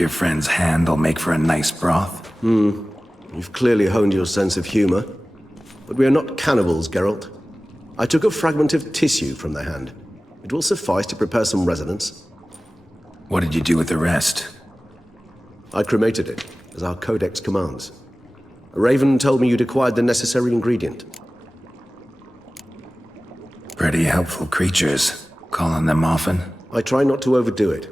your friend's hand will make for a nice broth? You've clearly honed your sense of humor. But we are not cannibals, Geralt. I took a fragment of tissue from their hand. It will suffice to prepare some resonance. What did you do with the rest? I cremated it, as our codex commands. A raven told me you'd acquired the necessary ingredient. Pretty helpful creatures. Call on them often? I try not to overdo it,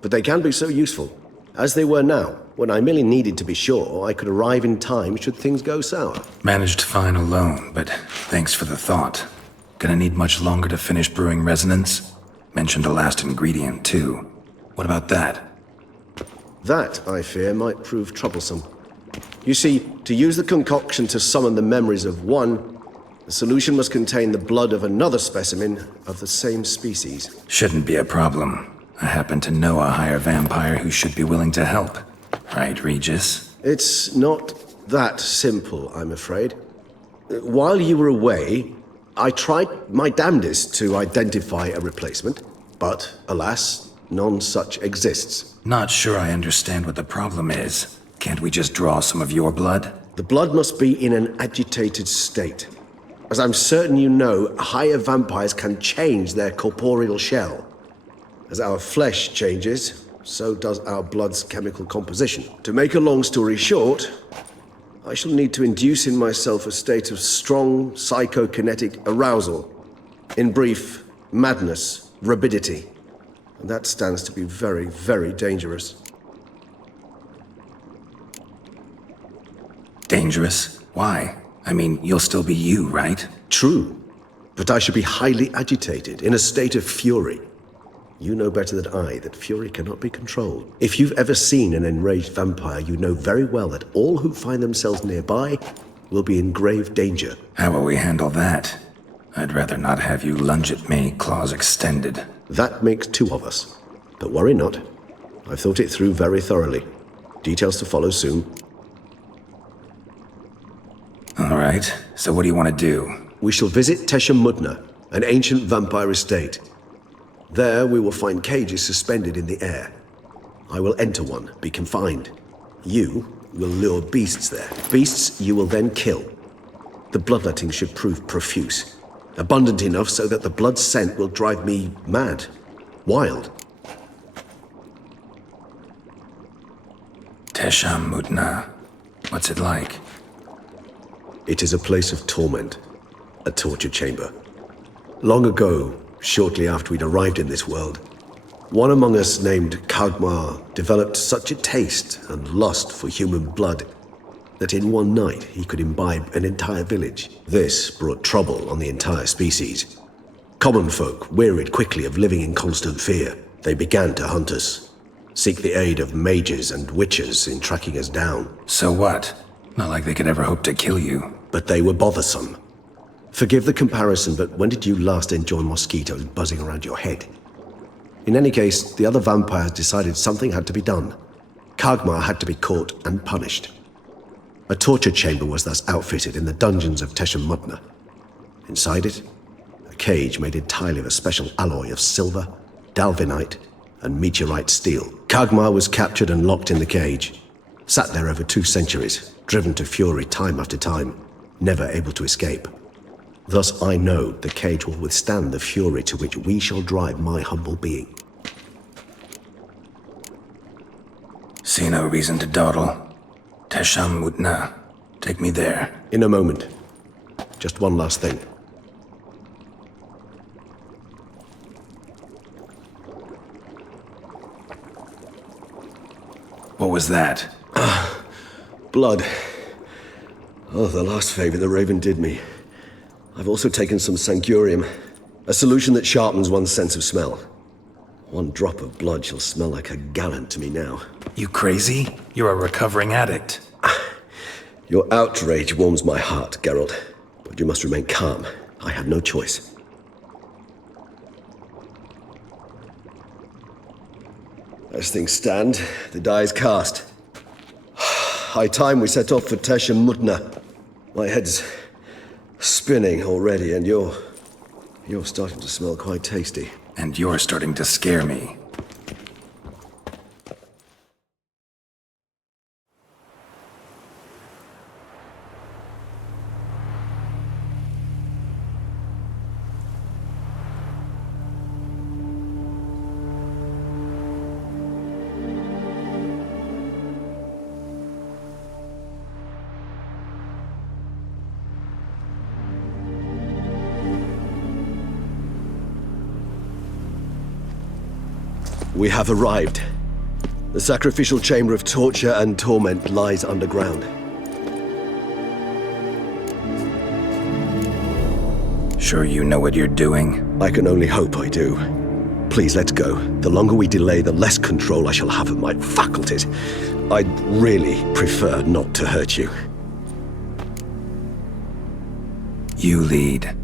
but they can be so useful, as they were now, when I merely needed to be sure I could arrive in time should things go sour. Managed fine alone, but thanks for the thought. Gonna need much longer to finish brewing resonance? Mentioned a last ingredient, too. What about that? That, I fear, might prove troublesome. You see, to use the concoction to summon the memories of one, the solution must contain the blood of another specimen of the same species. Shouldn't be a problem. I happen to know a higher vampire who should be willing to help. Right, Regis? It's not that simple, I'm afraid. While you were away, I tried my damnedest to identify a replacement, but alas, none such exists. Not sure I understand what the problem is. Can't we just draw some of your blood? The blood must be in an agitated state. As I'm certain you know, higher vampires can change their corporeal shell. As our flesh changes, so does our blood's chemical composition. To make a long story short, I shall need to induce in myself a state of strong psychokinetic arousal. In brief, madness, rabidity. And that stands to be very, very dangerous. Dangerous? Why? I mean, you'll still be you, right? True, but I should be highly agitated, in a state of fury. You know better than I that fury cannot be controlled. If you've ever seen an enraged vampire, you know very well that all who find themselves nearby will be in grave danger. How will we handle that? I'd rather not have you lunge at me, claws extended. That makes two of us. But worry not. I've thought it through very thoroughly. Details to follow soon. All right, so what do you want to do? We shall visit Teşemmüdnä, an ancient vampire estate. There we will find cages suspended in the air. I will enter one, be confined. You will lure beasts there. Beasts you will then kill. The bloodletting should prove profuse. Abundant enough so that the blood scent will drive me mad. Wild. Teşemmüdnä. What's it like? It is a place of torment. A torture chamber. Long ago, shortly after we'd arrived in this world, one among us named Kagmar developed such a taste and lust for human blood that in one night he could imbibe an entire village. This brought trouble on the entire species. Common folk wearied quickly of living in constant fear. They began to hunt us, seek the aid of mages and witches in tracking us down. So what? Not like they could ever hope to kill you. But they were bothersome. Forgive the comparison, but when did you last enjoy mosquitoes buzzing around your head? In any case, the other vampires decided something had to be done. Kagmar had to be caught and punished. A torture chamber was thus outfitted in the dungeons of Teşemmüdnä. Inside it, a cage made entirely of a special alloy of silver, dalvinite, and meteorite steel. Kagmar was captured and locked in the cage. Sat there over 2 centuries, driven to fury time after time, never able to escape. Thus I know the cage will withstand the fury to which we shall drive my humble being. See no reason to dawdle. Teşemmüdnä. Take me there. In a moment. Just one last thing. What was that? Blood. Oh, the last favor the Raven did me. I've also taken some Sangurium, a solution that sharpens one's sense of smell. One drop of blood shall smell like a gallon to me now. You crazy? You're a recovering addict. Your outrage warms my heart, Geralt. But you must remain calm. I had no choice. As things stand, the die is cast. High time we set off for Teşemmüdnä. My head's spinning already, and you're starting to smell quite tasty. And you're starting to scare me. We have arrived. The sacrificial chamber of torture and torment lies underground. Sure you know what you're doing? I can only hope I do. Please, let's go. The longer we delay, the less control I shall have of my faculties. I'd really prefer not to hurt you. You lead.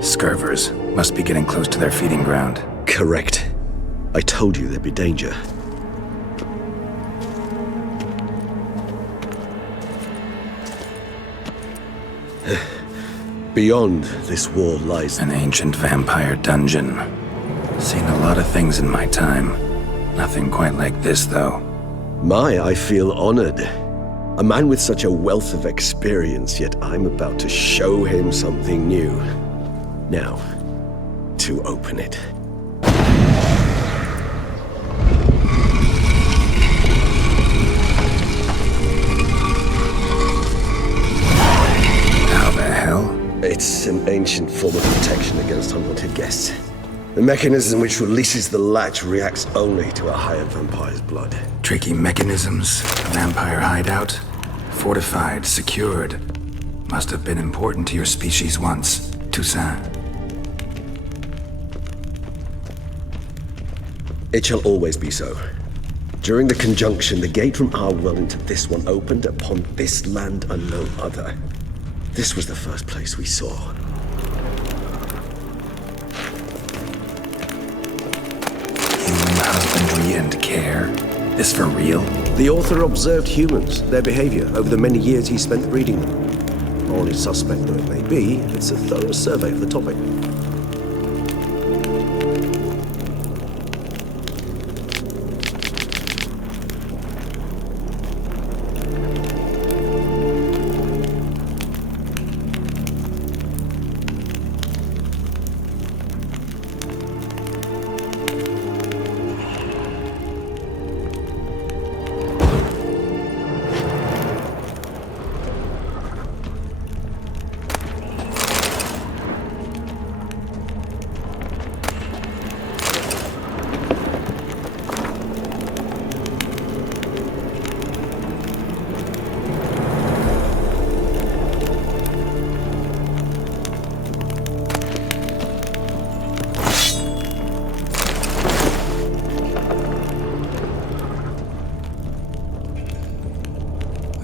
Scurvers must be getting close to their feeding ground. Correct. I told you there'd be danger. Beyond this wall lies An ancient vampire dungeon. Seen a lot of things in my time. Nothing quite like this, though. I feel honored. A man with such a wealth of experience, yet I'm about to show him something new. Now, to open it. How the hell? It's an ancient form of protection against unwanted guests. The mechanism which releases the latch reacts only to a higher vampire's blood. Tricky mechanisms, a vampire hideout. Fortified, secured. Must have been important to your species once, Toussaint. It shall always be so. During the conjunction, the gate from our world into this one opened upon this land and no other. This was the first place we saw. Human husbandry and care. This for real? The author observed humans, their behavior, over the many years he spent breeding them. Morally suspect though it may be, it's a thorough survey of the topic.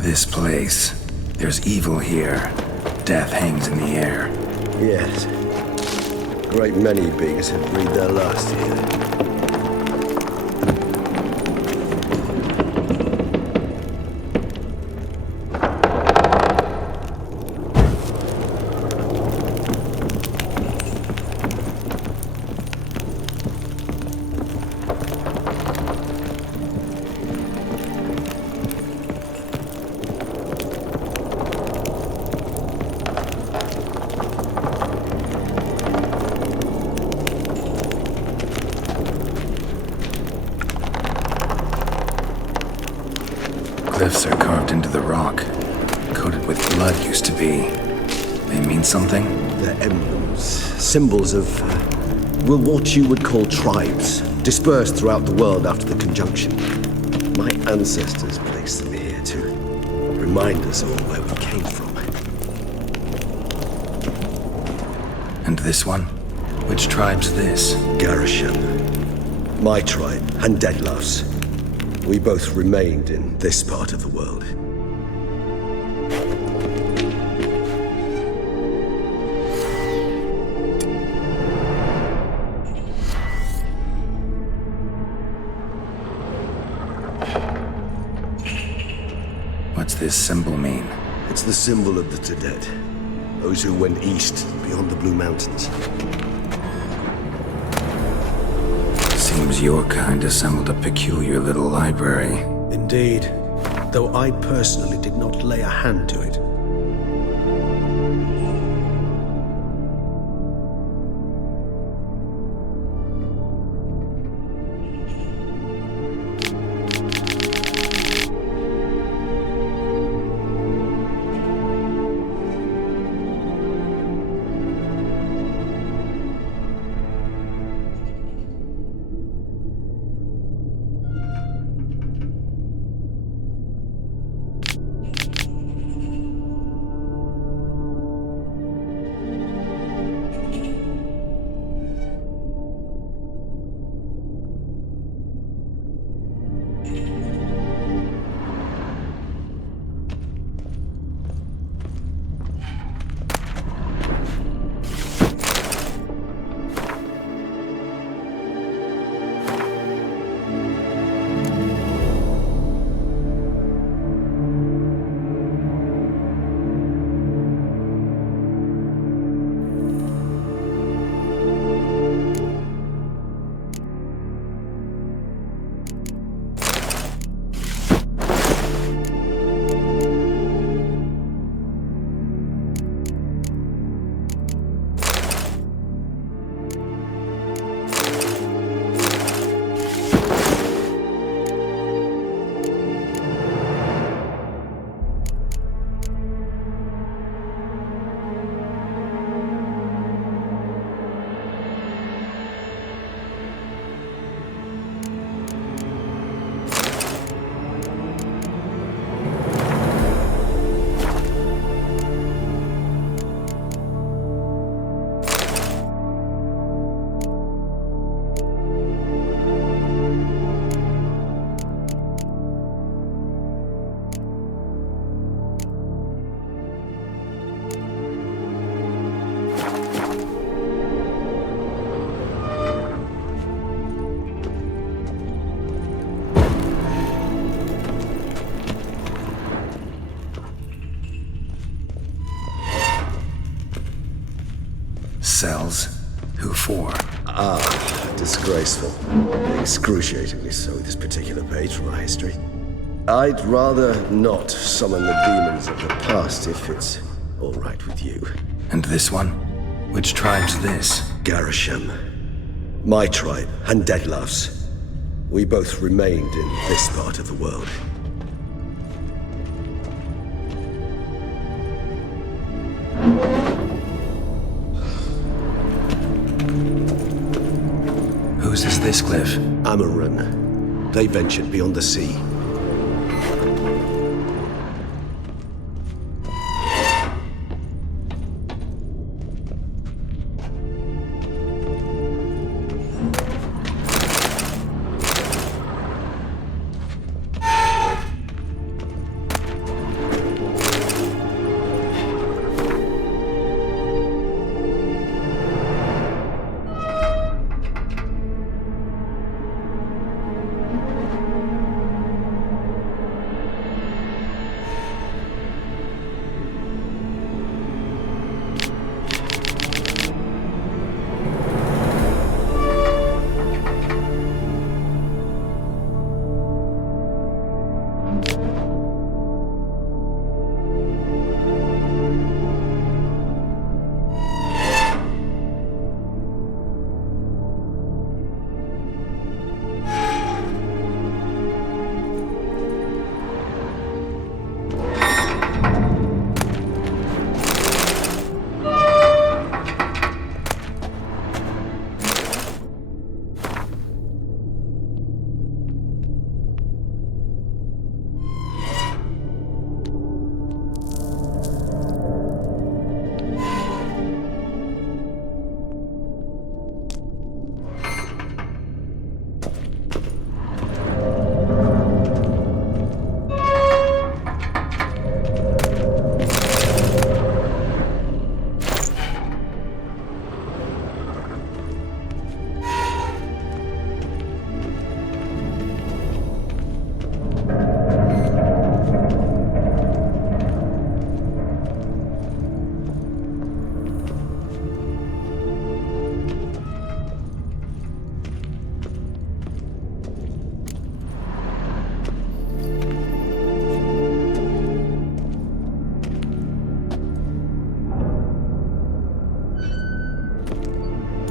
This place. There's evil here. Death hangs in the air. Yes. A great many beings have breathed their last here. Glyphs are carved into the rock. Coated with blood used to be. They mean something? They're emblems, symbols of, well, what you would call tribes, dispersed throughout the world after the conjunction. My ancestors placed them here to remind us all where we came from. And this one? Which tribe's this? Garashan, my tribe, and Deadlough's. We both remained in this part of the world. What's this symbol mean? It's the symbol of the dead, those who went east beyond the Blue Mountains. Seems your kind assembled a peculiar little library. Indeed, though I personally did not lay a hand to it. Cells? Who for? Disgraceful. Excruciatingly so, this particular page from our history. I'd rather not summon the demons of the past if it's all right with you. And this one? Which tribe's this? Garisham. My tribe, and Deadlough's. We both remained in this part of the world. Whose is this cliff? Amaran. They ventured beyond the sea.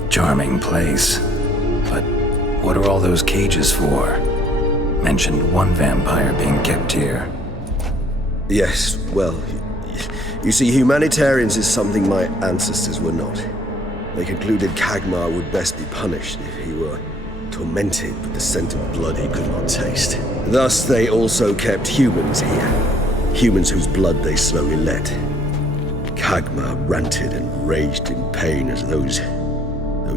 Charming place. But what are all those cages for? Mentioned one vampire being kept here. Yes, well, you see, humanitarians is something my ancestors were not. They concluded Kagmar would best be punished if he were tormented with the scent of blood he could not taste. Thus, they also kept humans here. Humans whose blood they slowly let. Kagmar ranted and raged in pain as those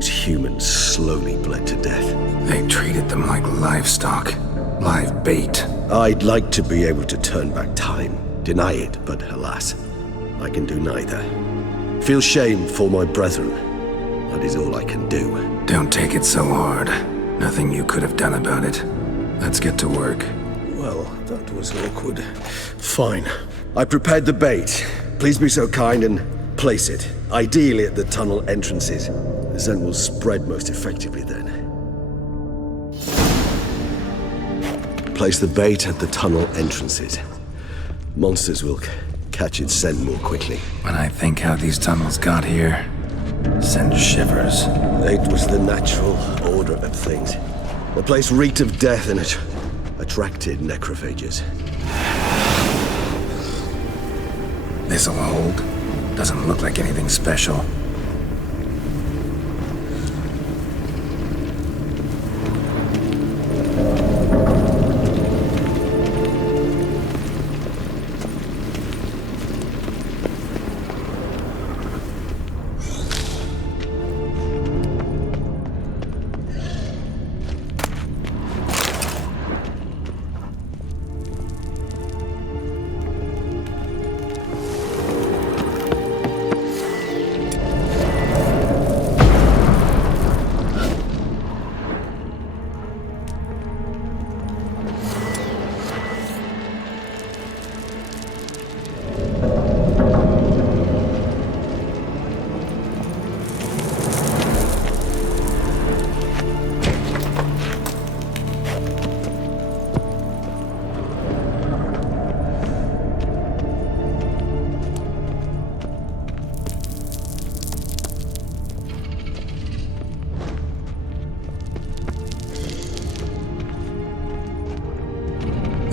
humans slowly bled to death. They treated them like livestock. Live bait. I'd like to be able to turn back time. Deny it, but alas, I can do neither. Feel shame for my brethren. That is all I can do. Don't take it so hard. Nothing you could have done about it. Let's get to work. Well, that was awkward. Fine. I prepared the bait. Please be so kind and place it. Ideally at the tunnel entrances. The scent will spread most effectively then. Place the bait at the tunnel entrances. Monsters will catch its scent more quickly. When I think how these tunnels got here, send shivers. It was the natural order of things. The place reeked of death and it attracted necrophages. This'll hold. Doesn't look like anything special.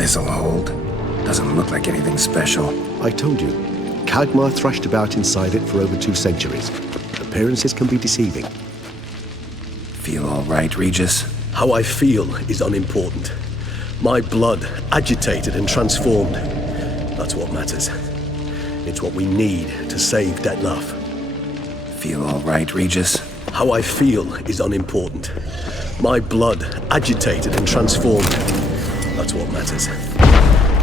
This'll hold. Doesn't look like anything special. I told you. Kagmar thrashed about inside it for over 2 centuries. Appearances can be deceiving. Feel all right, Regis? How I feel is unimportant. My blood agitated and transformed. That's what matters. It's what we need to save Detlef. Feel all right, Regis? How I feel is unimportant. My blood agitated and transformed. That's what matters.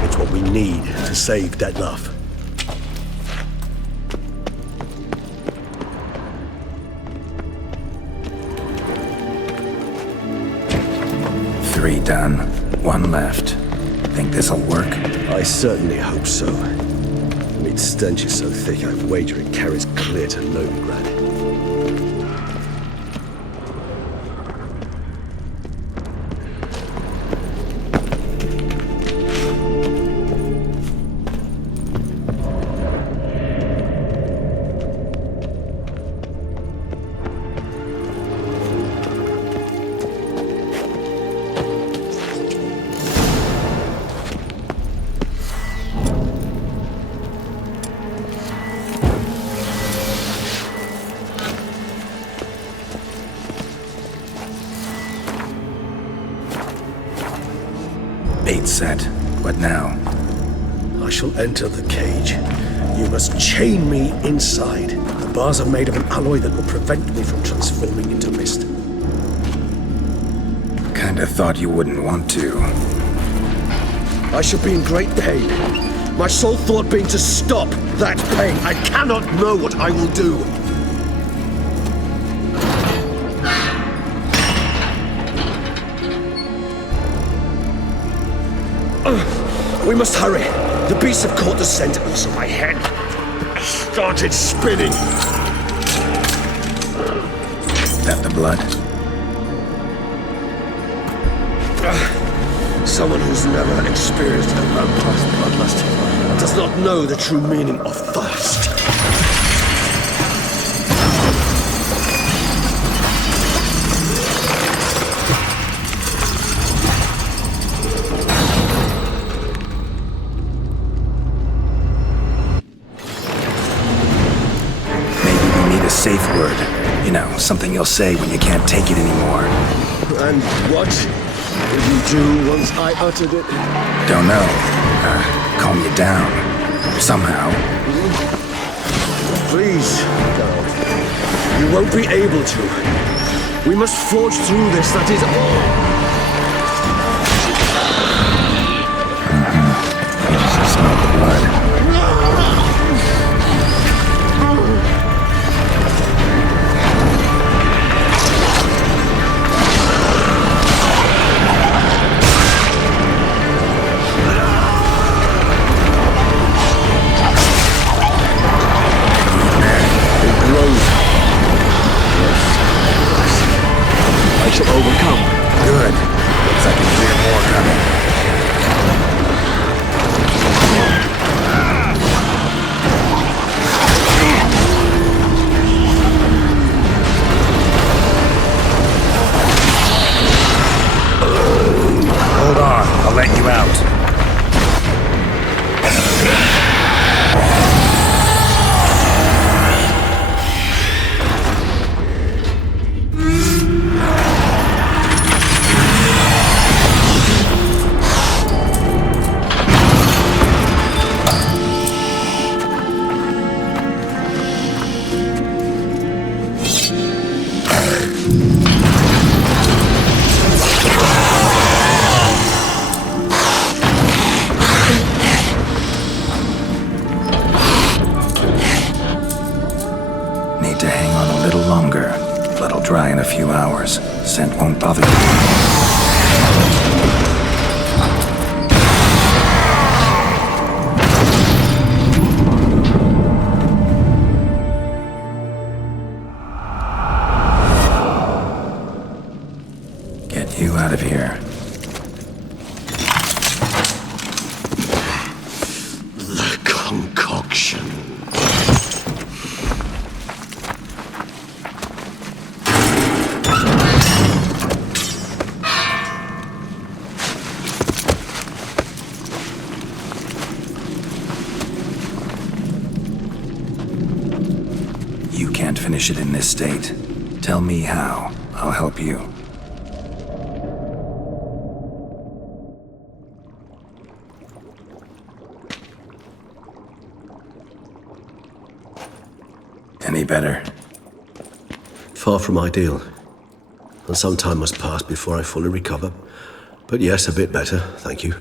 It's what we need to save Detlef. Three done. 1 left. Think this'll work? I certainly hope so. Its stench is so thick, I'd wager it carries clear to Novigrad. Bait set. What now? I shall enter the cage. You must chain me inside. The bars are made of an alloy that will prevent me from transforming into mist. Kinda thought you wouldn't want to. I shall be in great pain. My sole thought being to stop that pain. I cannot know what I will do. We must hurry. The beasts have caught the scent, also my head started spinning. That the blood? Someone who's never experienced a vampire's bloodlust does not know the true meaning of thirst. Safe word. You know, something you'll say when you can't take it anymore. And what did you do once I uttered it? Don't know. Calm you down. Somehow. Please, Geralt. You won't be able to. We must forge through this, that is all. You just smell the blood. Overcome. Good. Looks like a clear more coming. Hold on, I'll let you out. Dry in a few hours. Scent won't bother you. Get you out of here. The concoction. You can't finish it in this state. Tell me how. I'll help you. Any better? Far from ideal. And some time must pass before I fully recover. But yes, a bit better, thank you.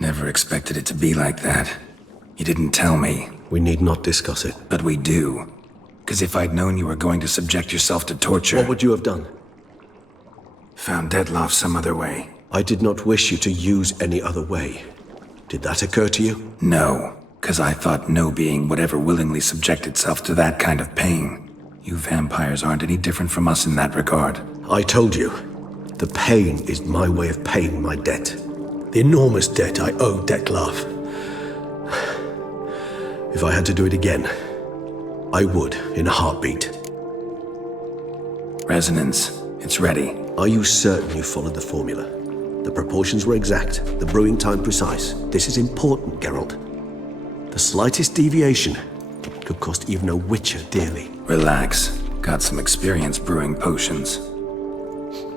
Never expected it to be like that. You didn't tell me. We need not discuss it. But we do. Because if I'd known you were going to subject yourself to torture... What would you have done? Found Detloff some other way. I did not wish you to use any other way. Did that occur to you? No, because I thought no being would ever willingly subject itself to that kind of pain. You vampires aren't any different from us in that regard. I told you. The pain is my way of paying my debt. The enormous debt I owe Detloff. If I had to do it again, I would, in a heartbeat. Resonance. It's ready. Are you certain you followed the formula? The proportions were exact, the brewing time precise. This is important, Geralt. The slightest deviation could cost even a witcher dearly. Relax. Got some experience brewing potions.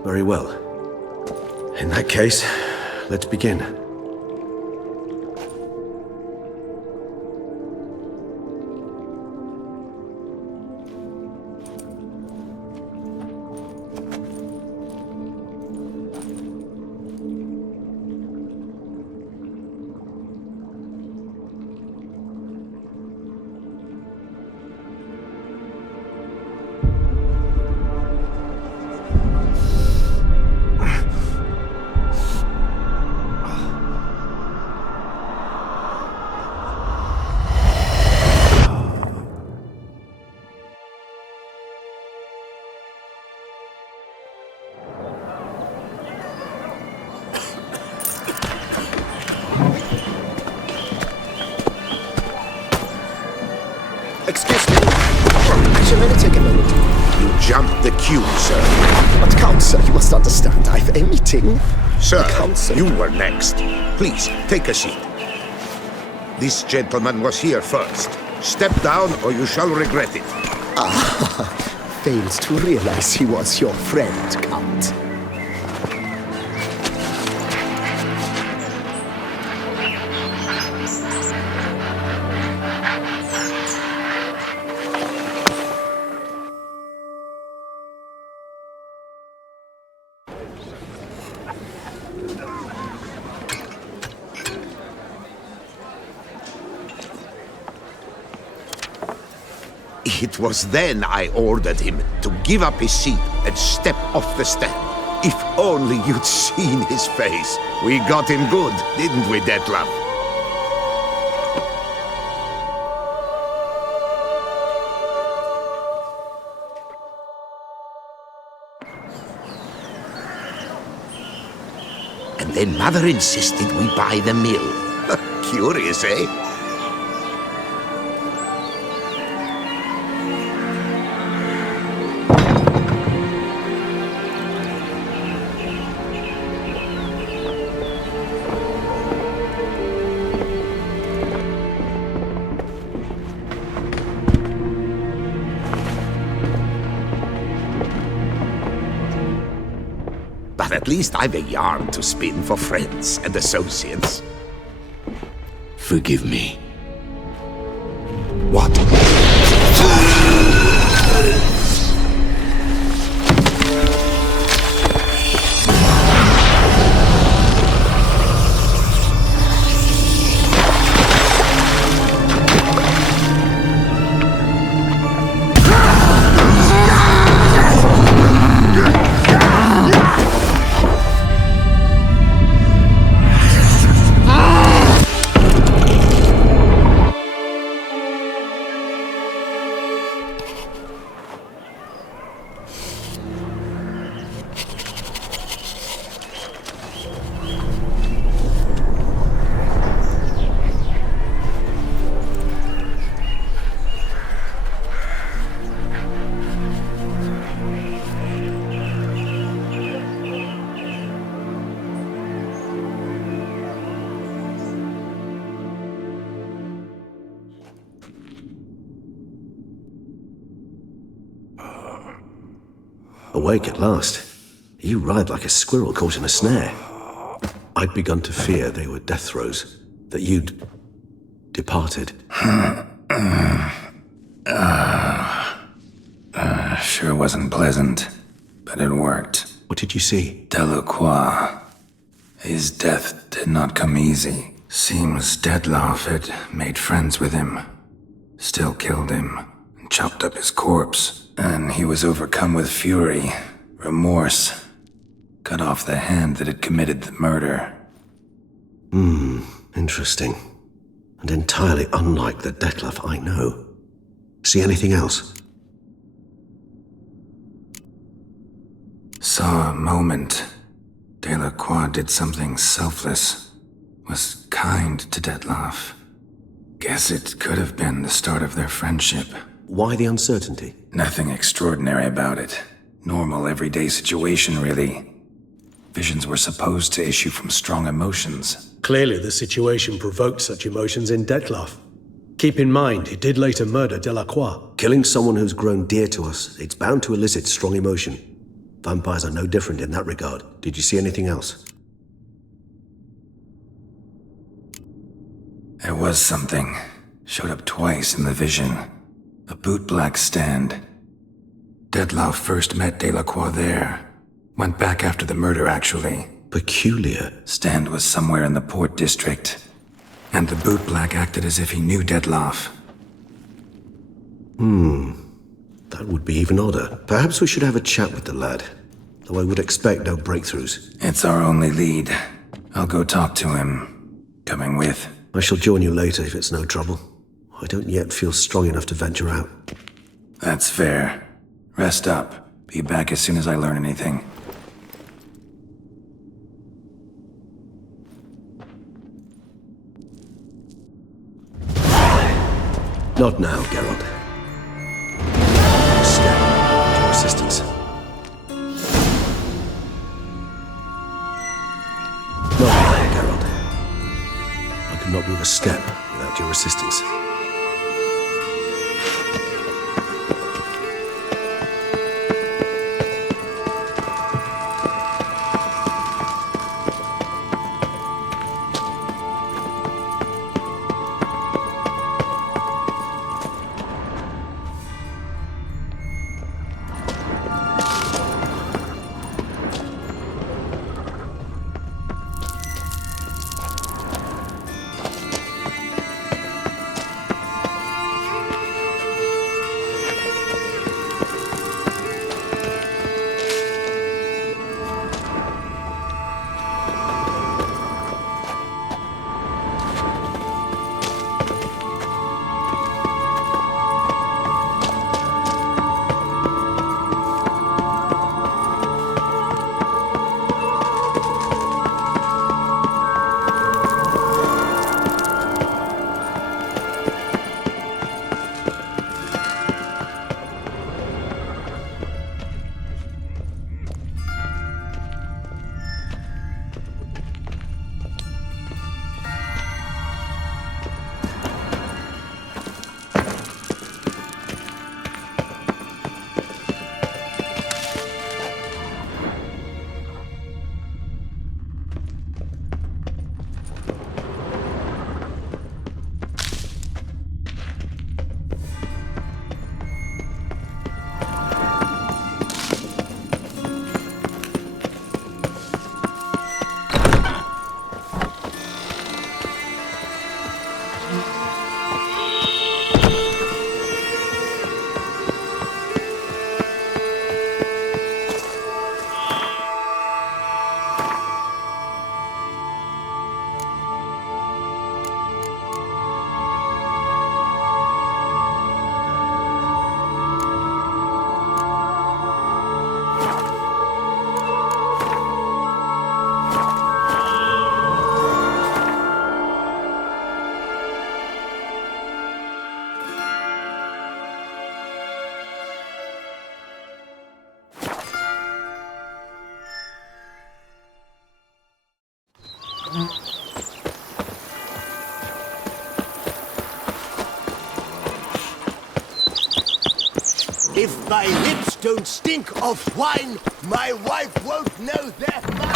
Very well. In that case, let's begin. Excuse me. Actually, let me take a moment. You jumped the queue, sir. But Count, sir, you must understand. I've a meeting. Sir, The council. you were next. Please, take a seat. This gentleman was here first. Step down or you shall regret it. Fails to realize he was your friend, Count. It was then I ordered him to give up his seat and step off the stand. If only you'd seen his face. We got him good, didn't we, Detlav? And then Mother insisted we buy the mill. Curious, eh? But at least I've a yarn to spin for friends and associates. Forgive me. What? Awake at last. You writhed like a squirrel caught in a snare. I'd begun to fear they were death throes, that you'd departed. Sure wasn't pleasant, but it worked. What did you see? Delacroix. His death did not come easy. Seems Detlaff had made friends with him, still killed him, and chopped up his corpse. And he was overcome with fury, remorse, cut off the hand that had committed the murder. Interesting. And entirely unlike the Detlaff I know. See anything else? Saw a moment. Delacroix did something selfless. Was kind to Detlaff. Guess it could have been the start of their friendship. Why the uncertainty? Nothing extraordinary about it. Normal, everyday situation, really. Visions were supposed to issue from strong emotions. Clearly, the situation provoked such emotions in Detlaff. Keep in mind, he did later murder Delacroix. Killing someone who's grown dear to us, it's bound to elicit strong emotion. Vampires are no different in that regard. Did you see anything else? There was something. Showed up twice in the vision. A bootblack stand. Detlaff first met Delacroix there. Went back after the murder, actually. Peculiar. Stand was somewhere in the Port District. And the bootblack acted as if he knew Detlaff. That would be even odder. Perhaps we should have a chat with the lad. Though I would expect no breakthroughs. It's our only lead. I'll go talk to him. Coming with. I shall join you later if it's no trouble. I don't yet feel strong enough to venture out. That's fair. Rest up. Be back as soon as I learn anything. Not now, Geralt. Step to your assistance. Not now, Geralt. I could not move a step without your assistance. If my lips don't stink of wine, my wife won't know they're mine.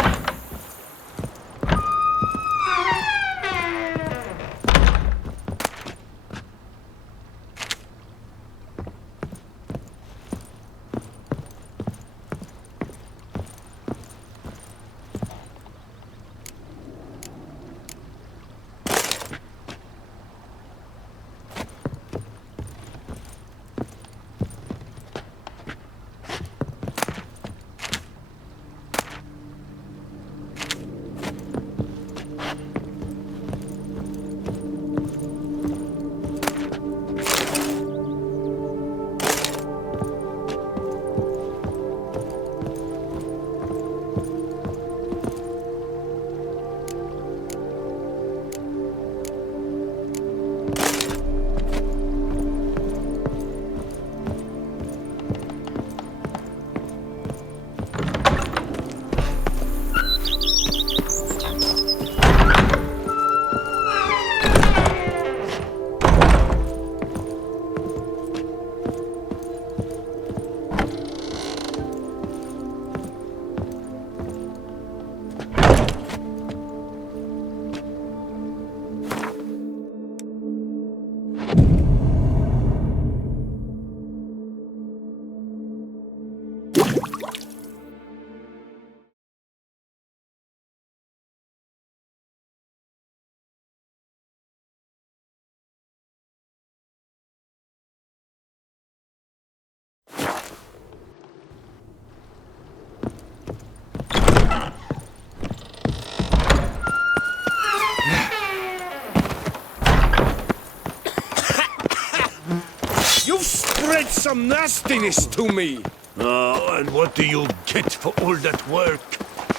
You've spread some nastiness to me! Oh, and what do you get for all that work?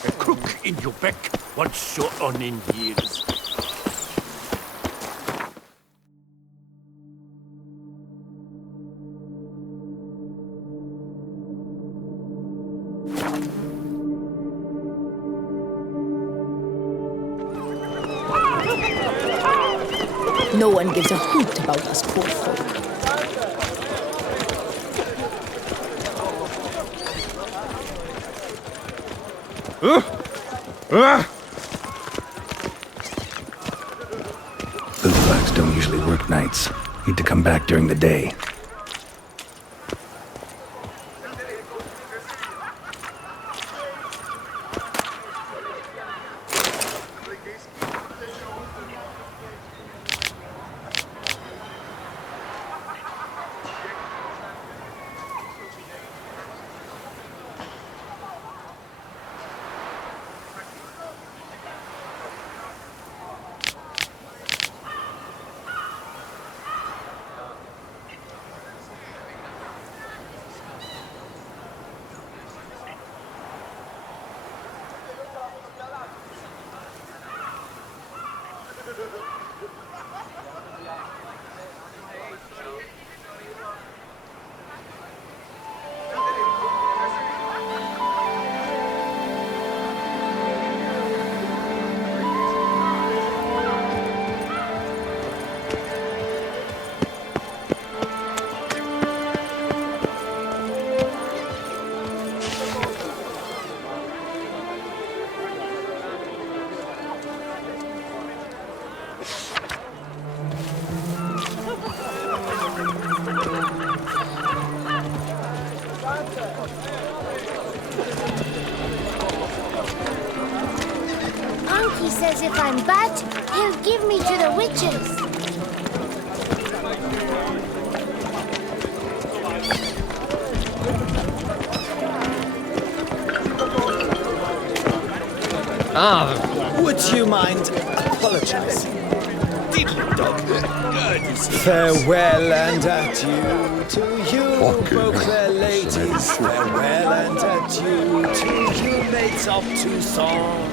A crook in your back, once you're on in years. No one gives a hoot about us poor folk. Bootlegs don't usually work nights. Need to come back during the day. He says if I'm bad, he'll give me to the witches. Would you mind apologizing? Diddly dog. Farewell and adieu to you, Beauclair ladies. Farewell and adieu to you, mates of Toussaint.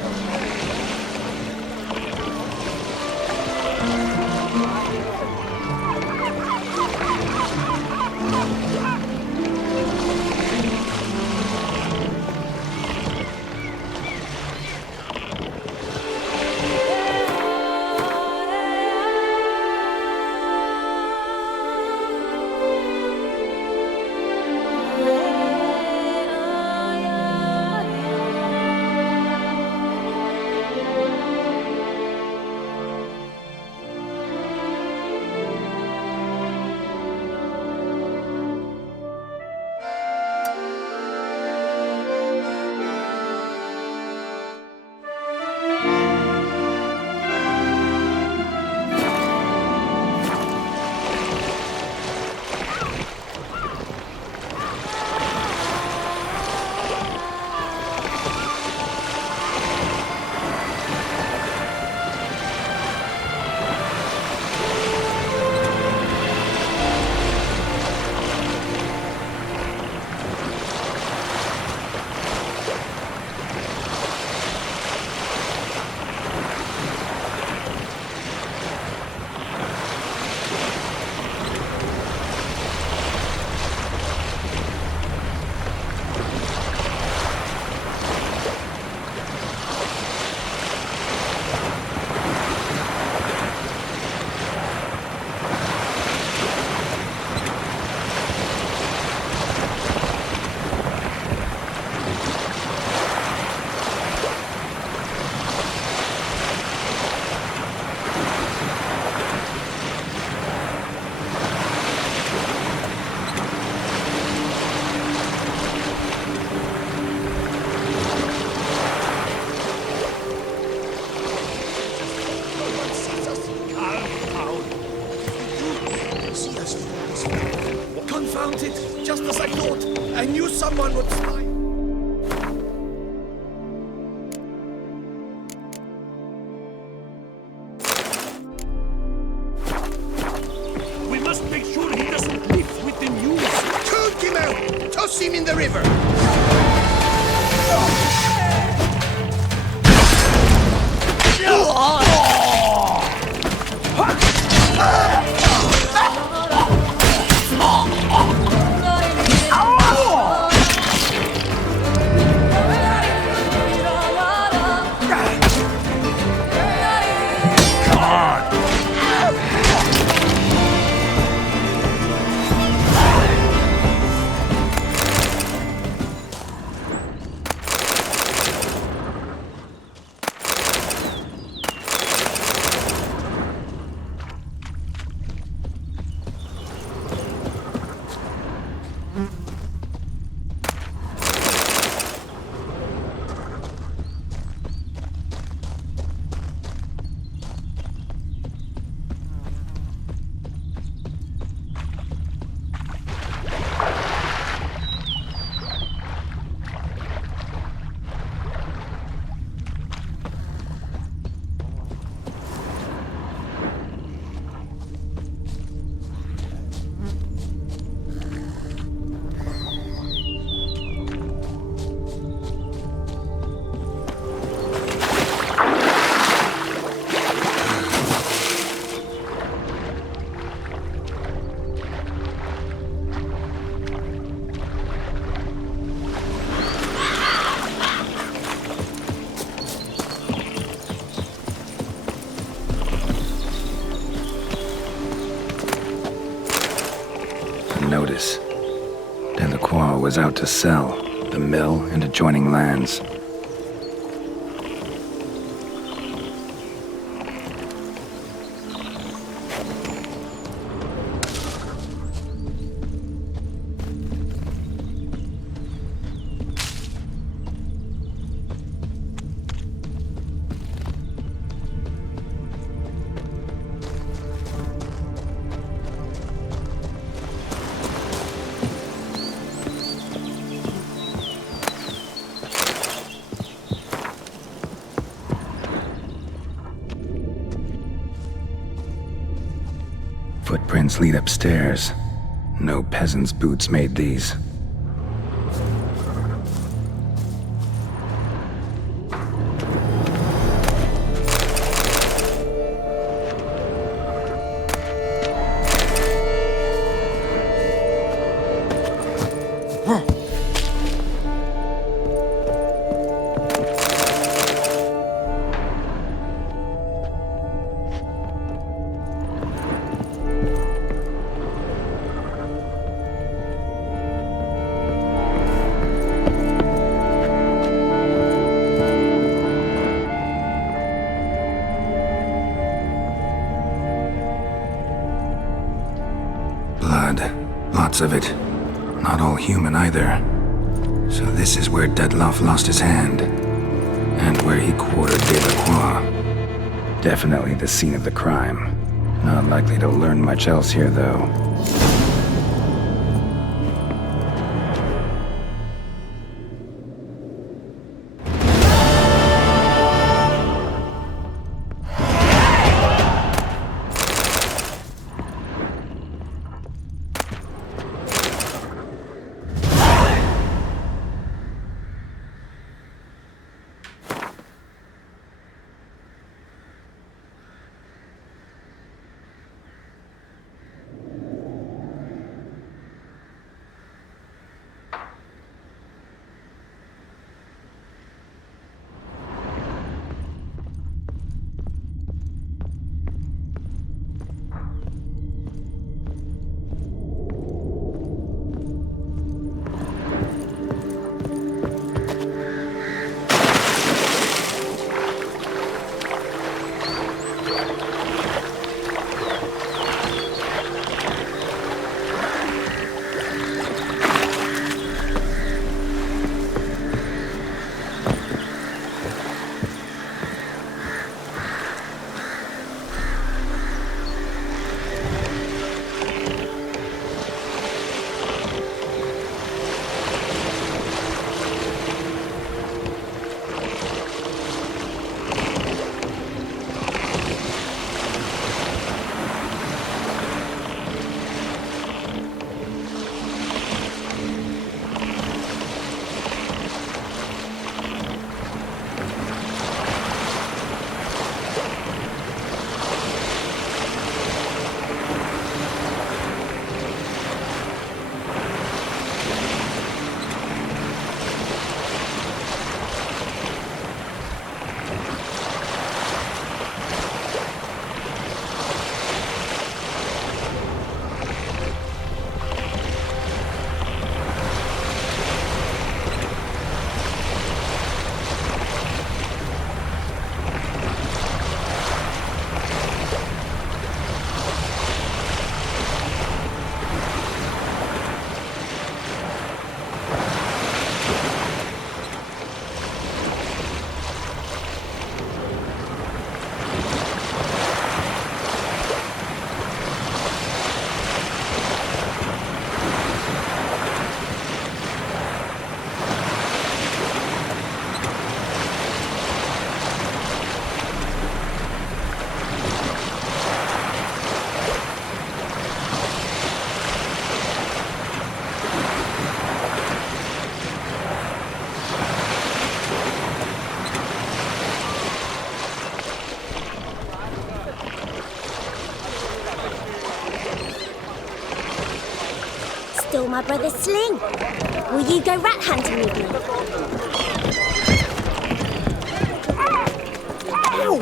found it, just as I thought. I knew someone would find. We must make sure he doesn't live with the news. Toot him out! Toss him in the river! Notice. Delacroix was out to sell the mill and adjoining lands. Footprints lead upstairs. No peasant's boots made these. Lots of it. Not all human either. So this is where Dettlaff lost his hand. And where he quartered Delacroix. Definitely the scene of the crime. Not likely to learn much else here, though. stole my brother's sling. Will you go rat hunting with me? Ow!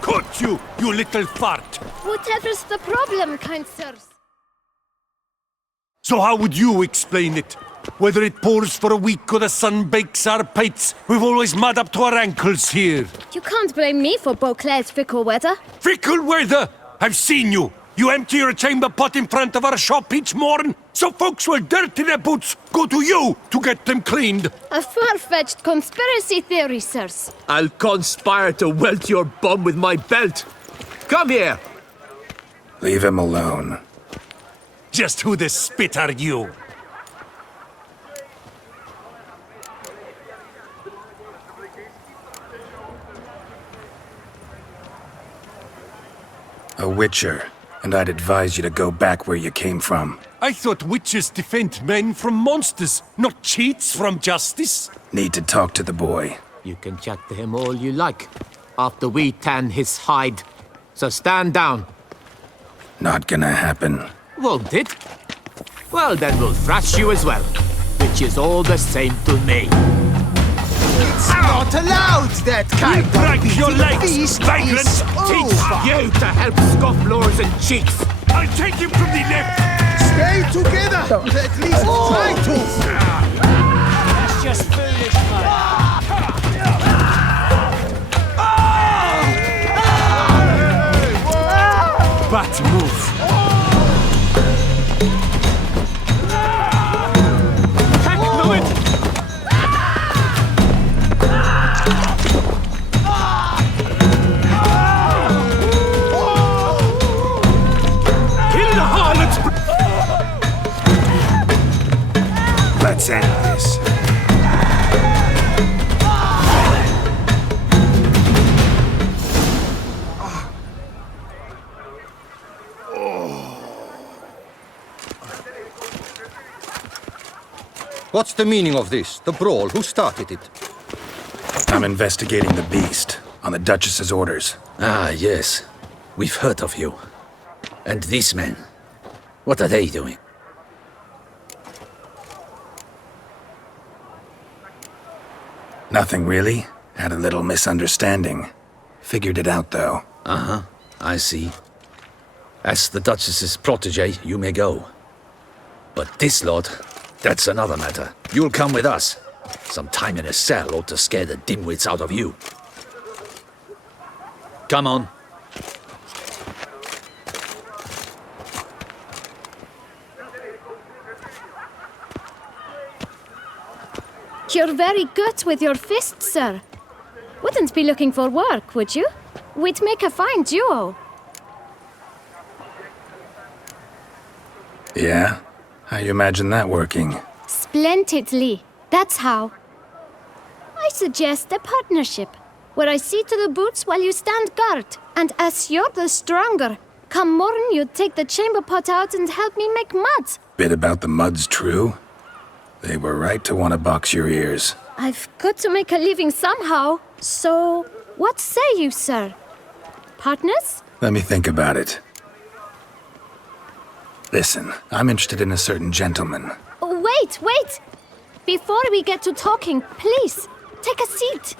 Caught you, you little fart! Whatever's the problem, kind sirs? So how would you explain it? Whether it pours for a week or the sun bakes our pates, we've always mud up to our ankles here. You can't blame me for Beauclair's fickle weather. Fickle weather! I've seen you! You empty your chamber pot in front of our shop each morn, so folks will dirty their boots, go to you to get them cleaned. A far-fetched conspiracy theory, sirs. I'll conspire to welt your bum with my belt. Come here. Leave him alone. Just who the spit are you? A witcher, and I'd advise you to go back where you came from. I thought witches defend men from monsters, not cheats from justice. Need to talk to the boy. You can chat to him all you like, after we tan his hide. So stand down. Not gonna happen. Won't it? Well, then we'll thrash you as well, which is all the same to me. It's not allowed, that kind of Break your beating. legs, Feast vagrant! is Teach over. you to help scofflaws and cheats. I'll take him from the left! Stay together! At least try to! That's just foolish, mate. Bat move! Tackle it! Kill the harlots! Let's end this. What's the meaning of this? The brawl? Who started it? I'm investigating the beast, on the Duchess's orders. Ah, yes. We've heard of you. And these men, what are they doing? Nothing really. Had a little misunderstanding. Figured it out, though. Uh-huh, I see. As the Duchess's protege, you may go. But this lot, that's another matter. You'll come with us. Some time in a cell ought to scare the dimwits out of you. Come on. You're very good with your fists, sir. Wouldn't be looking for work, would you? We'd make a fine duo. Yeah? How you imagine that working? Splendidly. That's how. I suggest a partnership, where I see to the boots while you stand guard. And as you're the stronger, come morn you take the chamber pot out and help me make mud. Bit about the mud's true? They were right to want to box your ears. I've got to make a living somehow. So, what say you, sir? Partners? Let me think about it. Listen, I'm interested in a certain gentleman. Oh, wait! Before we get to talking, please, take a seat.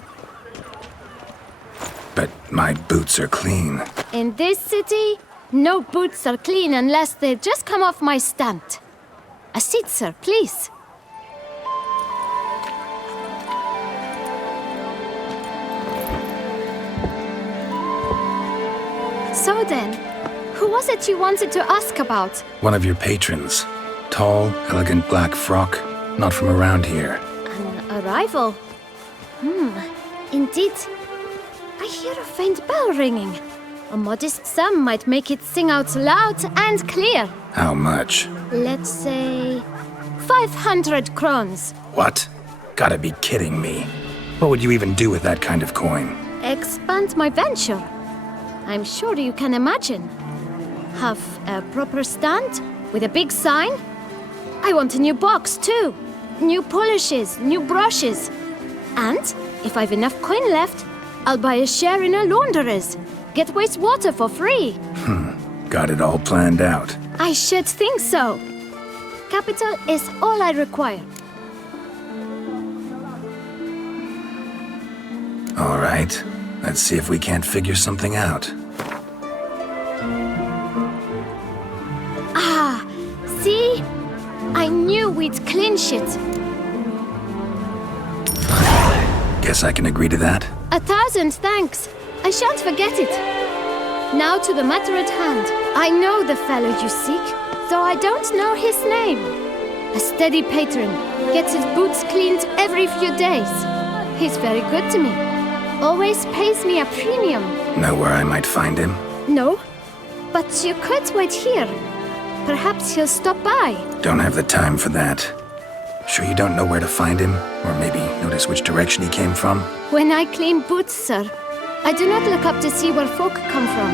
But my boots are clean. In this city, no boots are clean unless they just come off my stand. A seat, sir, please. So then, who was it you wanted to ask about? One of your patrons. Tall, elegant black frock. Not from around here. An arrival? Indeed. I hear a faint bell ringing. A modest sum might make it sing out loud and clear. How much? Let's say 500 crowns. What? Gotta be kidding me. What would you even do with that kind of coin? Expand my venture. I'm sure you can imagine. Have a proper stand with a big sign. I want a new box too. New polishes, new brushes. And if I've enough coin left, I'll buy a share in a launderer's. Get wastewater for free. Got it all planned out. I should think so. Capital is all I require. All right. Let's see if we can't figure something out. Ah, see? I knew we'd clinch it. Guess I can agree to that. 1,000 thanks. I shan't forget it. Now to the matter at hand. I know the fellow you seek, though I don't know his name. A steady patron, gets his boots cleaned every few days. He's very good to me. Always pays me a premium. Know where I might find him? No, but you could wait here. Perhaps he'll stop by. Don't have the time for that. Sure you don't know where to find him? Or maybe notice which direction he came from? When I clean boots, sir, I do not look up to see where folk come from.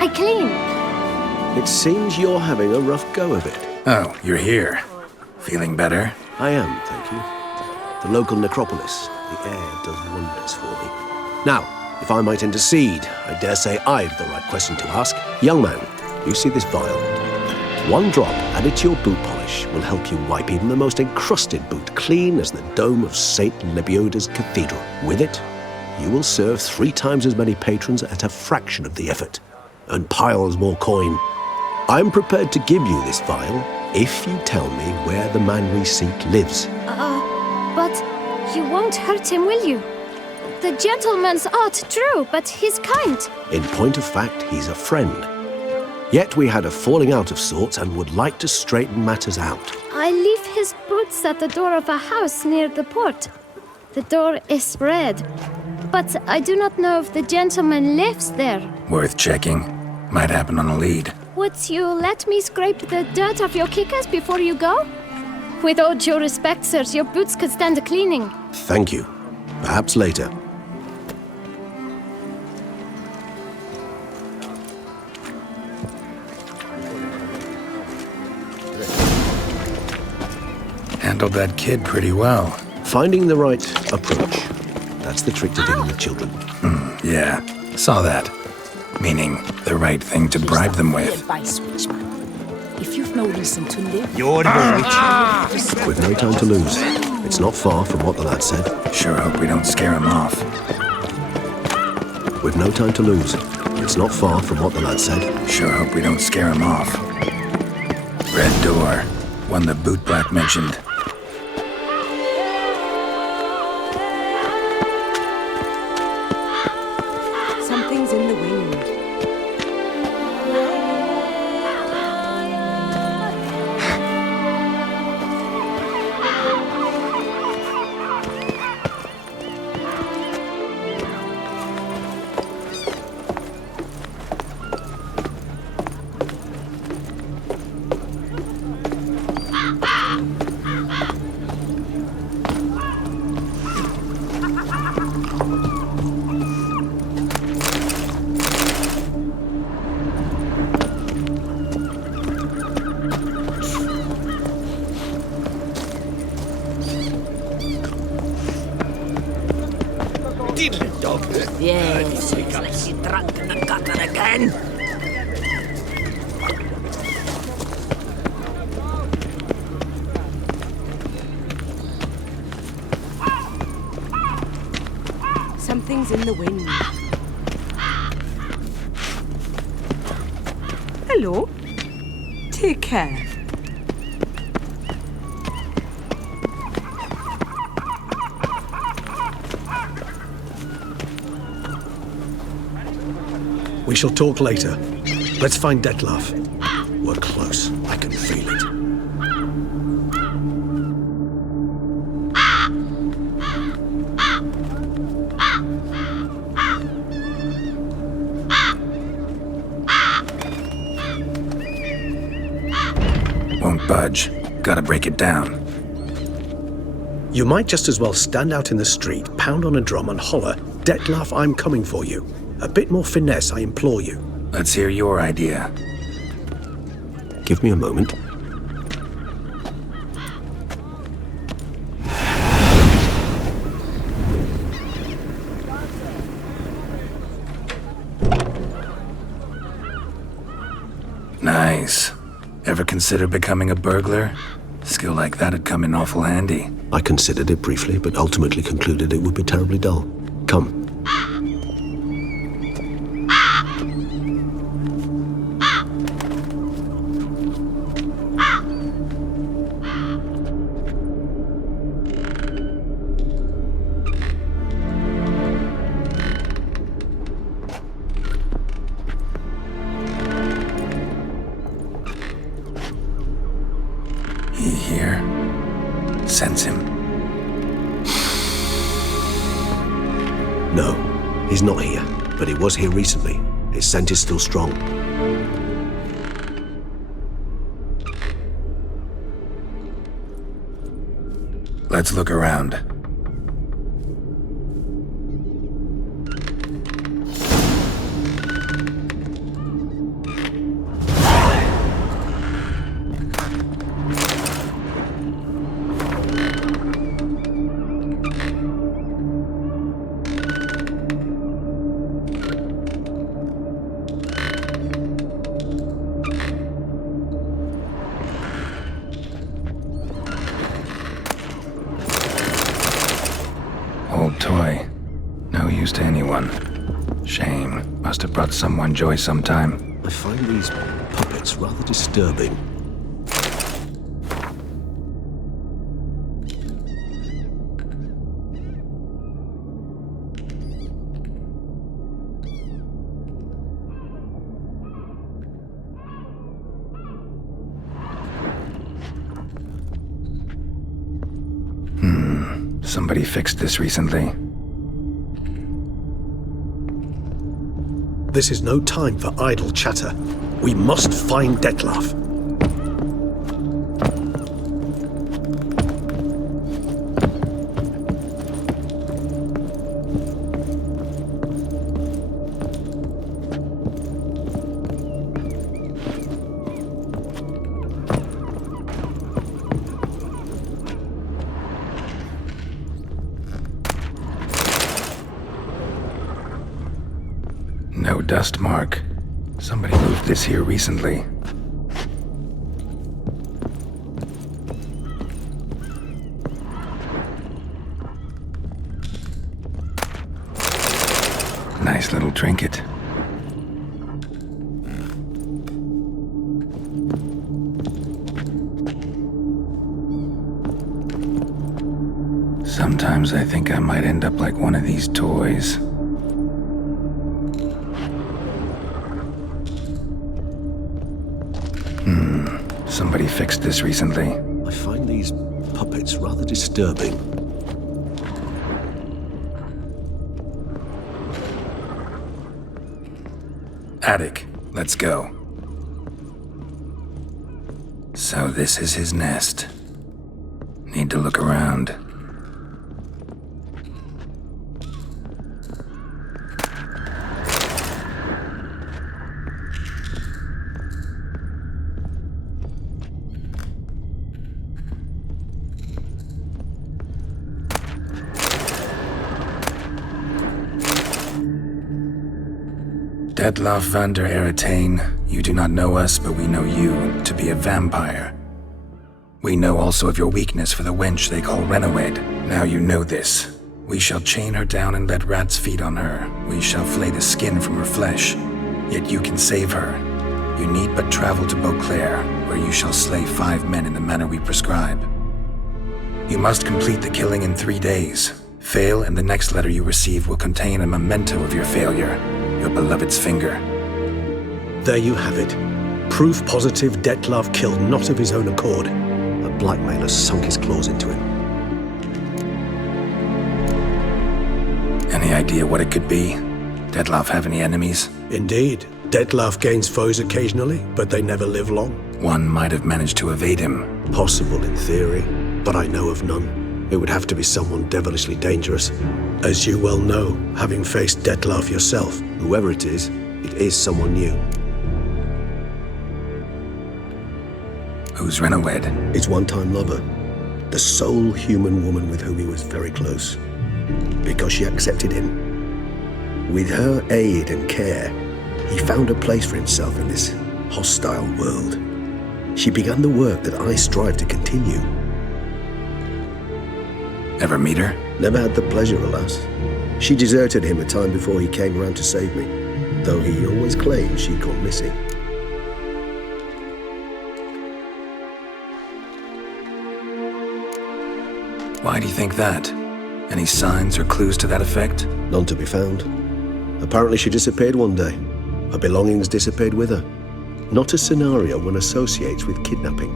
I clean. It seems you're having a rough go of it. Oh, you're here. Feeling better? I am, thank you. The local necropolis. The air does wonders for me. Now, if I might intercede, I dare say I've the right question to ask. Young man, you see this vial? One drop added to your boot polish will help you wipe even the most encrusted boot clean as the dome of St. Lebioda's Cathedral. With it, you will serve 3 times as many patrons at a fraction of the effort, and piles more coin. I'm prepared to give you this vial if you tell me where the man we seek lives. But you won't hurt him, will you? The gentleman's art, true, but he's kind. In point of fact, he's a friend. Yet we had a falling out of sorts and would like to straighten matters out. I leave his boots at the door of a house near the port. The door is red, but I do not know if the gentleman lives there. Worth checking. Might happen on a lead. Would you let me scrape the dirt off your kickers before you go? With all due respect, sirs, your boots could stand a cleaning. Thank you. Perhaps later. Handled that kid pretty well. Finding the right approach. That's the trick to dealing with children. Yeah, saw that. Meaning, the right thing to bribe them with. Advice, Witchman. If you've no reason to live, You're the We've no time to lose. It's not far from what the lad said. Sure hope we don't scare him off. We've no time to lose. It's not far from what the lad said. Sure hope we don't scare him off. Red door. One the boot black mentioned. something's in the wind. Yes, it's like she drunk in the gutter again. Something's in the wind. Hello. Take care. We shall talk later. Let's find Detlef. We're close. I can feel it. Won't budge. Gotta break it down. You might just as well stand out in the street, pound on a drum and holler, "Detlef, I'm coming for you." A bit more finesse, I implore you. Let's hear your idea. Give me a moment. Ever consider becoming a burglar? Skill like that'd come in awful handy. I considered it briefly, but ultimately concluded it would be terribly dull. Come. He here? Sense him. No, he's not here, but he was here recently. His scent is still strong. Let's look around. Old toy. No use to anyone. Shame. Must have brought someone joy sometime. I find these puppets rather disturbing. Somebody fixed this recently. This is no time for idle chatter. We must find Detlef. No dust mark. Somebody moved this here recently. Nice little trinket. Sometimes I think I might end up like one of these toys. Somebody fixed this recently. I find these puppets rather disturbing. Attic, let's go. So this is his nest. Need to look around. Detlef van der Eretain, you do not know us, but we know you to be a vampire. We know also of your weakness for the wench they call Renawed. Now you know this. We shall chain her down and let rats feed on her. We shall flay the skin from her flesh. Yet you can save her. You need but travel to Beauclair, where you shall slay 5 men in the manner we prescribe. You must complete the killing in 3 days. Fail, and the next letter you receive will contain a memento of your failure. Your beloved's finger. There you have it. Proof positive Detlef killed not of his own accord. A blackmailer sunk his claws into him. Any idea what it could be? Detlef have any enemies? Indeed. Detlef gains foes occasionally, but they never live long. One might have managed to evade him. Possible in theory, but I know of none. It would have to be someone devilishly dangerous. As you well know, having faced Detlef yourself. Whoever it is someone new. Who's Renawed? His one-time lover. The sole human woman with whom he was very close. Because she accepted him. With her aid and care, he found a place for himself in this hostile world. She began the work that I strive to continue. Ever meet her? Never had the pleasure, alas. She deserted him a time before he came around to save me, though he always claimed she'd gone missing. Why do you think that? Any signs or clues to that effect? None to be found. Apparently she disappeared one day. Her belongings disappeared with her. Not a scenario one associates with kidnapping.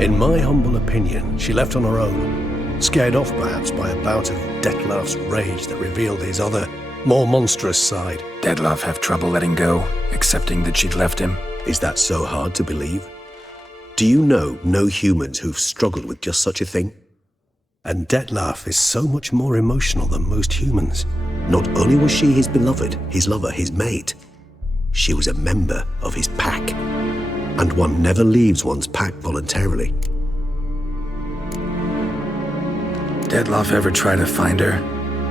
In my humble opinion, she left on her own. Scared off perhaps by a bout of Detlef's rage that revealed his other, more monstrous side. Detlef have trouble letting go, accepting that she'd left him? Is that so hard to believe? Do you know no humans who've struggled with just such a thing? And Detlef is so much more emotional than most humans. Not only was she his beloved, his lover, his mate, she was a member of his pack. And one never leaves one's pack voluntarily. Detlef ever try to find her?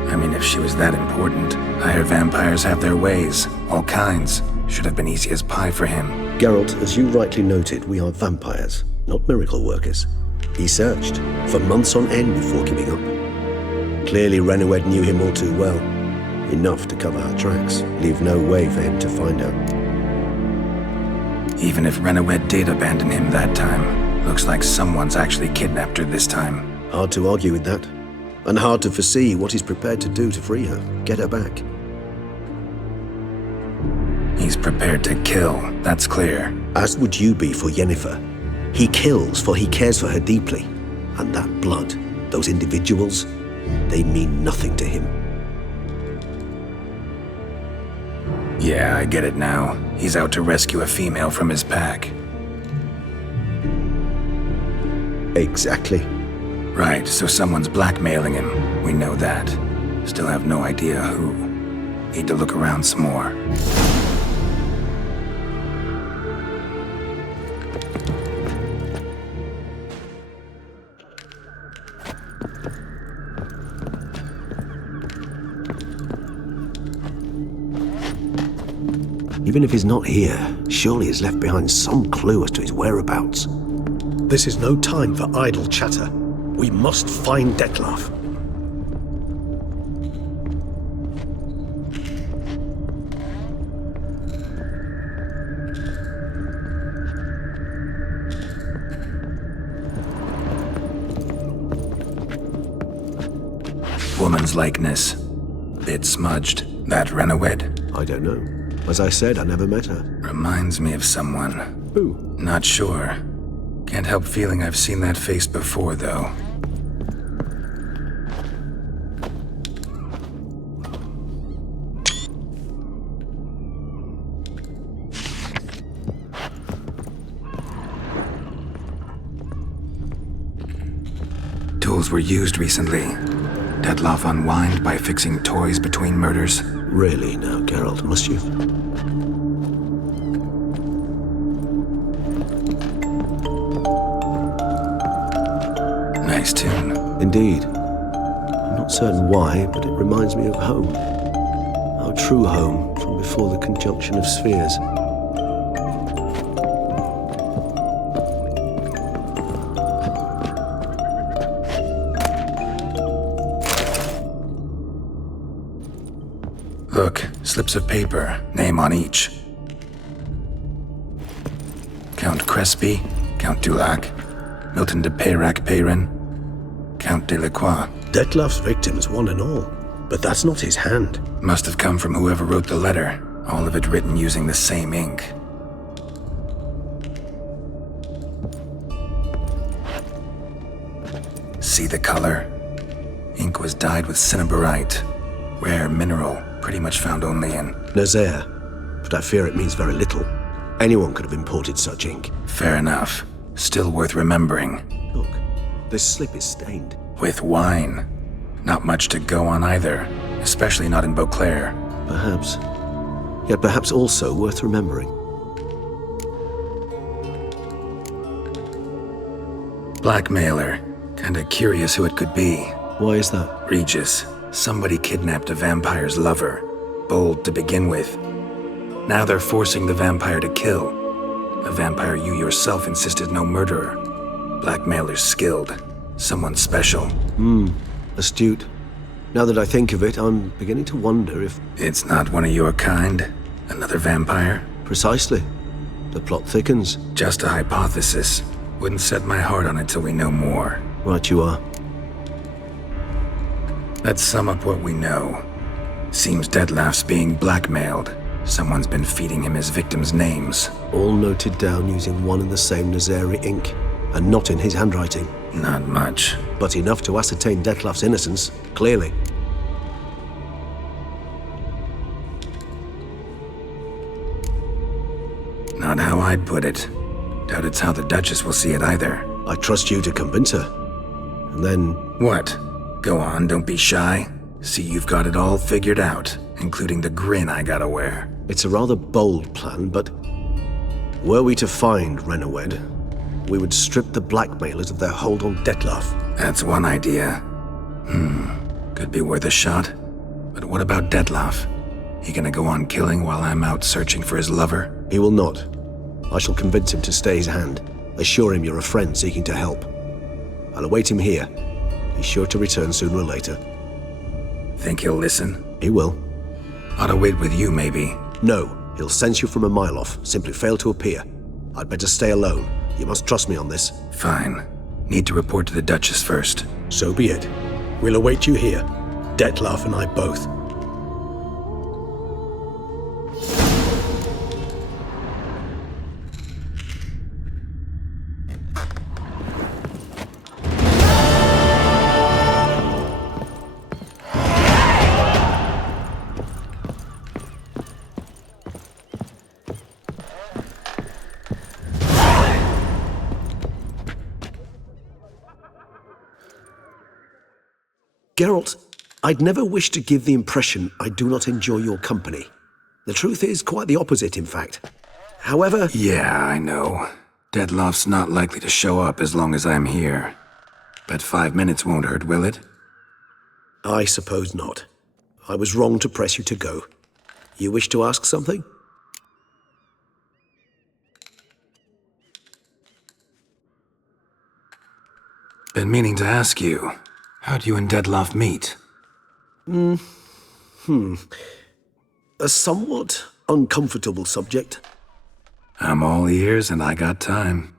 I mean, if she was that important. I hear vampires have their ways, all kinds. Should have been easy as pie for him. Geralt, as you rightly noted, we are vampires, not miracle workers. He searched for months on end before giving up. Clearly Renoued knew him all too well. Enough to cover her tracks, leave no way for him to find her. Even if Renoued did abandon him that time, looks like someone's actually kidnapped her this time. Hard to argue with that. And hard to foresee what he's prepared to do to free her, get her back. He's prepared to kill, that's clear. As would you be for Yennefer. He kills for he cares for her deeply. And that blood, those individuals, they mean nothing to him. Yeah, I get it now. He's out to rescue a female from his pack. Exactly. Right, so someone's blackmailing him. We know that. Still have no idea who. Need to look around some more. Even if he's not here, surely he's left behind some clue as to his whereabouts. This is no time for idle chatter. We must find Detlef. Woman's likeness. Bit smudged. That Renoued? I don't know. As I said, I never met her. Reminds me of someone. Who? Not sure. Can't help feeling I've seen that face before, though. Tools were used recently. Detlef unwind by fixing toys between murders. Really now, Geralt, must you? Nice tune. Indeed. I'm not certain why, but it reminds me of home. Our true home from before the conjunction of spheres. Look, slips of paper, name on each. Count Crespi, Count Dulac, Milton de Peyrac-Peyrin, Count Delacroix. Detlef's victims, one and all. But that's not his hand. Must have come from whoever wrote the letter, all of it written using the same ink. See the color? Ink was dyed with cinnabarite, rare mineral, pretty much found only in Nazaire, but I fear it means very little. Anyone could have imported such ink. Fair enough. Still worth remembering. Look, this slip is stained. With wine. Not much to go on either, especially not in Beauclair. Perhaps. Yet perhaps also worth remembering. Blackmailer. Kinda curious who it could be. Why is that? Regis. Somebody kidnapped a vampire's lover. Bold to begin with. Now they're forcing the vampire to kill. A vampire you yourself insisted no murderer. Blackmailer's skilled. Someone special. Astute. Now that I think of it, I'm beginning to wonder if... It's not one of your kind? Another vampire? Precisely. The plot thickens. Just a hypothesis. Wouldn't set my heart on it till we know more. Right you are. Let's sum up what we know. Seems Detlef's being blackmailed. Someone's been feeding him his victims' names. All noted down using one and the same Nazari ink, and not in his handwriting. Not much. But enough to ascertain Detlef's innocence, clearly. Not how I'd put it. Doubt it's how the Duchess will see it either. I trust you to convince her. And then... What? Go on, don't be shy. See, you've got it all figured out, including the grin I gotta wear. It's a rather bold plan, but... Were we to find Renawed, we would strip the blackmailers of their hold on Detlef. That's one idea. Could be worth a shot. But what about Detlef? He gonna go on killing while I'm out searching for his lover? He will not. I shall convince him to stay his hand. Assure him you're a friend seeking to help. I'll await him here. He's sure to return sooner or later. Think he'll listen? He will. Ought to wait with you, maybe. No, he'll sense you from a mile off. Simply fail to appear. I'd better stay alone. You must trust me on this. Fine. Need to report to the Duchess first. So be it. We'll await you here. Detlef and I both. Geralt, I'd never wish to give the impression I do not enjoy your company. The truth is quite the opposite, in fact. However... Yeah, I know. Detlef's not likely to show up as long as I'm here. But 5 minutes won't hurt, will it? I suppose not. I was wrong to press you to go. You wish to ask something? Been meaning to ask you. How'd you and Detlef meet? A somewhat uncomfortable subject. I'm all ears and I got time.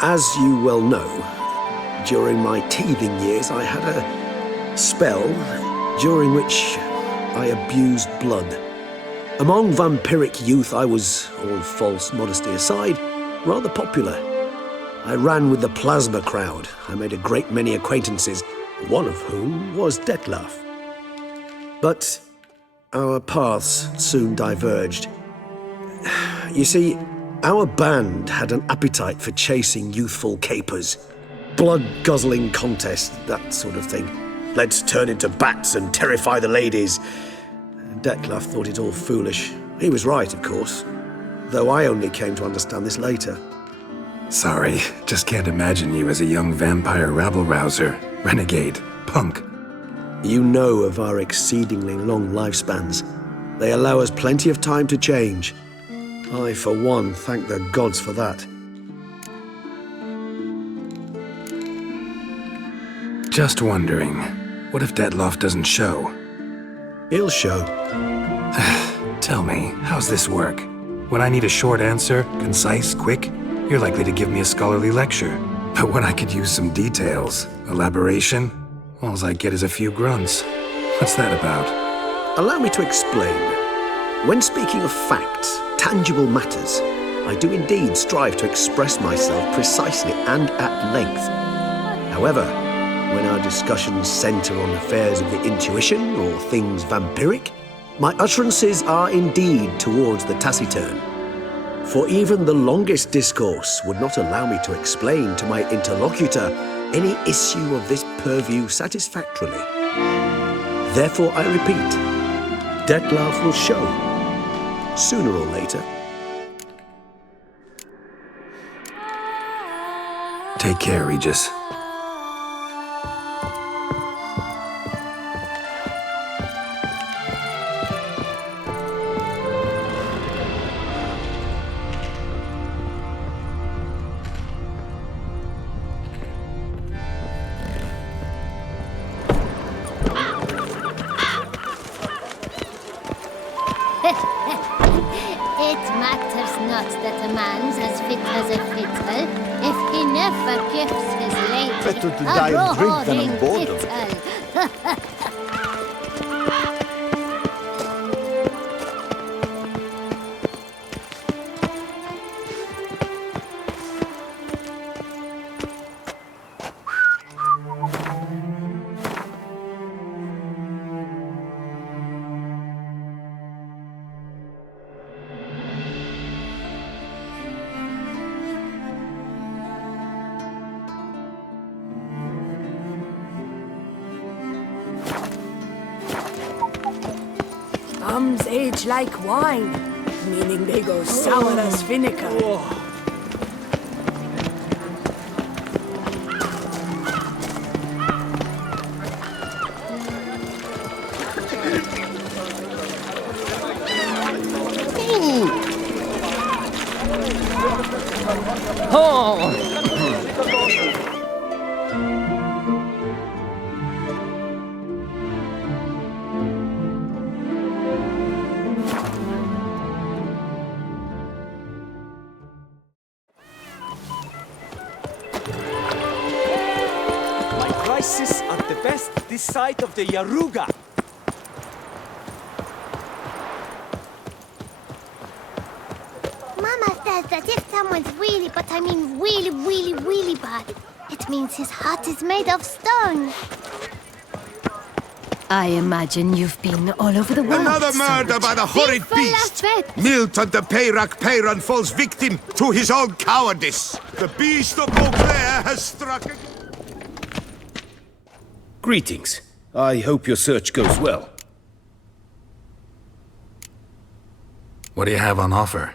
As you well know, during my teething years I had a spell during which I abused blood. Among vampiric youth I was, all false modesty aside, rather popular. I ran with the plasma crowd. I made a great many acquaintances, one of whom was Detlef. But our paths soon diverged. You see, our band had an appetite for chasing youthful capers. Blood-guzzling contests, that sort of thing. Let's turn into bats and terrify the ladies. Detlef thought it all foolish. He was right, of course. Though I only came to understand this later. Sorry, just can't imagine you as a young vampire rabble-rouser, renegade, punk. You know of our exceedingly long lifespans. They allow us plenty of time to change. I, for one, thank the gods for that. Just wondering, what if Detlef doesn't show? He'll show. Tell me, how's this work? When I need a short answer, concise, quick, you're likely to give me a scholarly lecture. But when I could use some details, elaboration, all I get is a few grunts. What's that about? Allow me to explain. When speaking of facts, tangible matters, I do indeed strive to express myself precisely and at length. However, when our discussions center on affairs of the intuition or things vampiric, my utterances are indeed towards the taciturn. For even the longest discourse would not allow me to explain to my interlocutor any issue of this purview satisfactorily. Therefore, I repeat, Detlef will show, sooner or later. Take care, Regis. not that a man's as fit as a fiddle if he never gives his lady Better to a die of drink than roaring of boredom. tittle. Plums age like wine, meaning they go sour as vinegar. My prices are the best this side of the Yaruga. Mama says that if someone's really, but I mean really bad, it means his heart is made of stone. I imagine you've been all over the world. Another murder by the horrid beast! Milton the Peyrac Peyran falls victim to his own cowardice. The beast of Beauclair has struck again. Greetings. I hope your search goes well. What do you have on offer?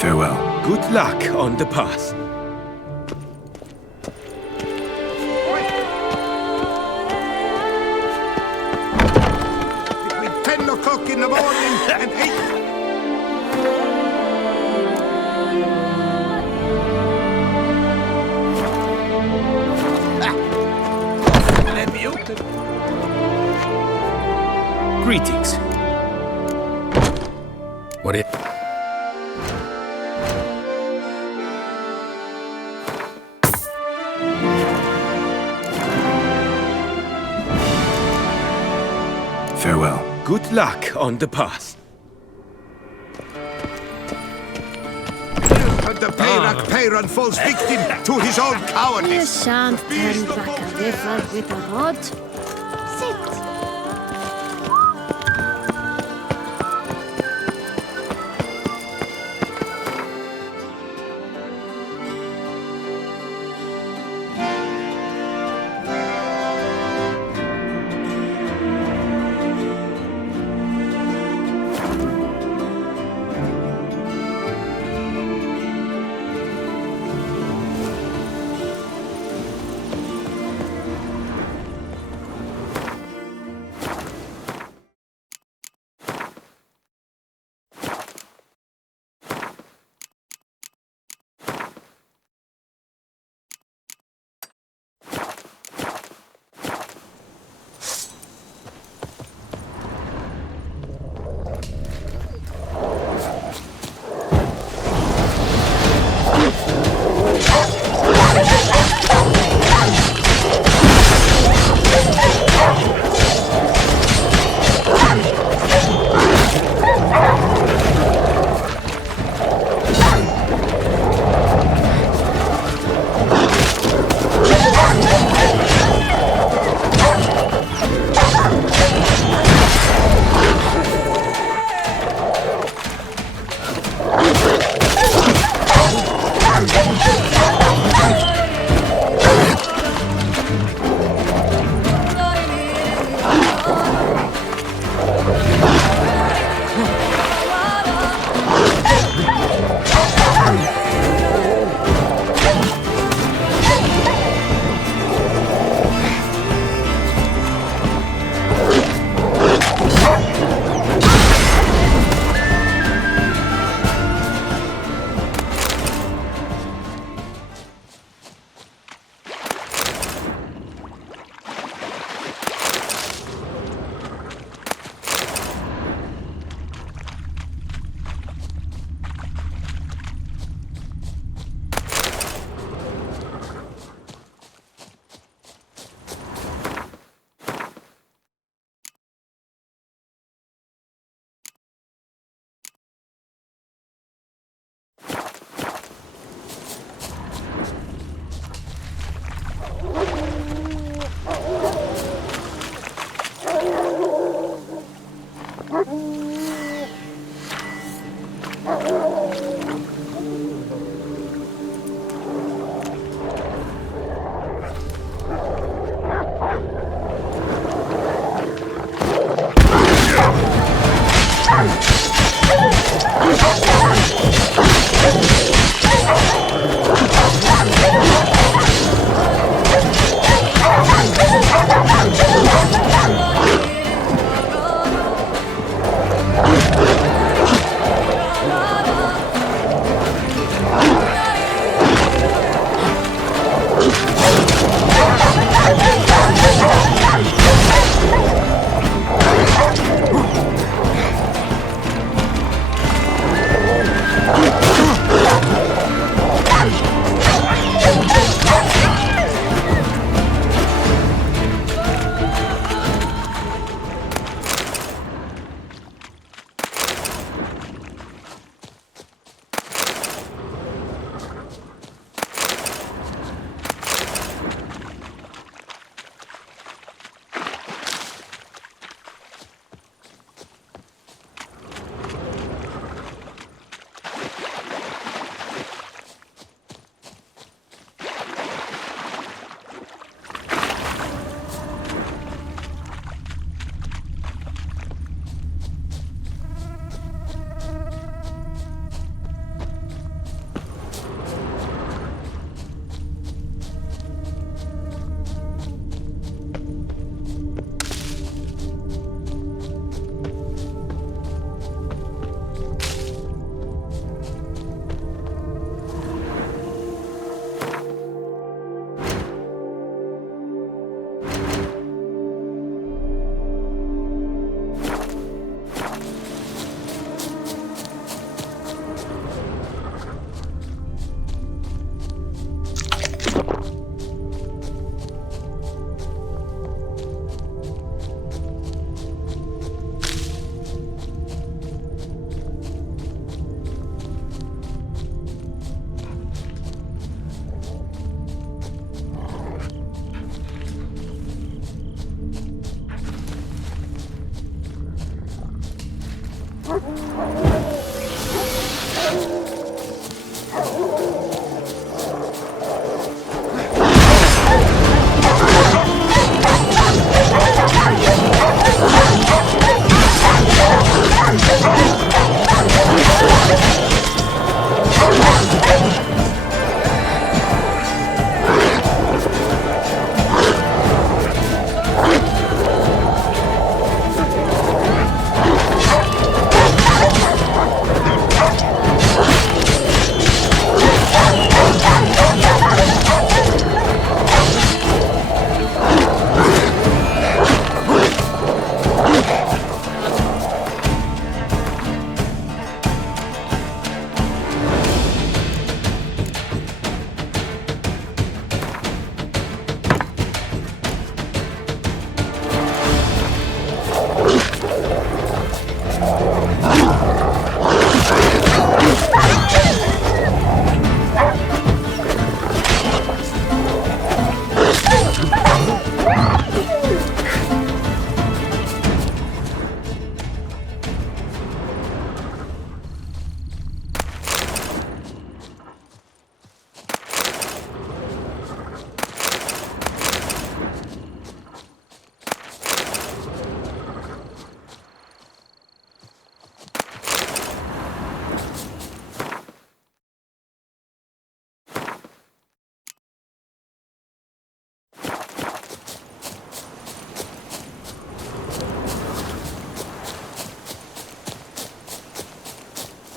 Farewell. Good luck on the path. Between 10 o'clock in the morning and 8. Let me open. Greetings. What do you... Farewell. Good luck on the path. Milton the Peyrac Peyran falls victim to his own You cowardice. shan't turn back a river with a rod. Sit.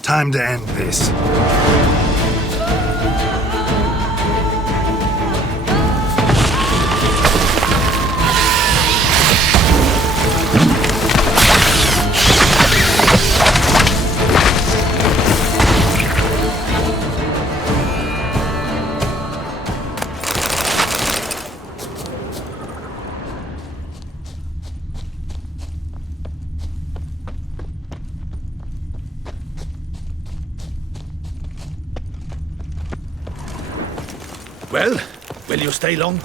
Time to end this. Well, will you stay long?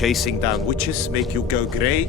chasing down witches make you go grey?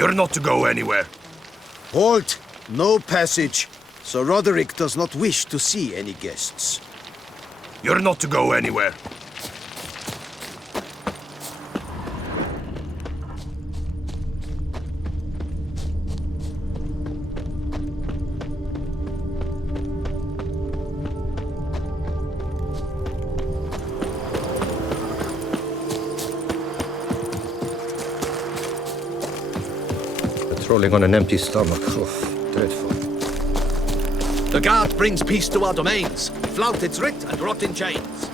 You're not to go anywhere. Halt! No passage. Sir Roderick does not wish to see any guests. You're not to go anywhere. Patrolling on an empty stomach. Oh, dreadful. The guard brings peace to our domains. Flout its writ and rot in chains.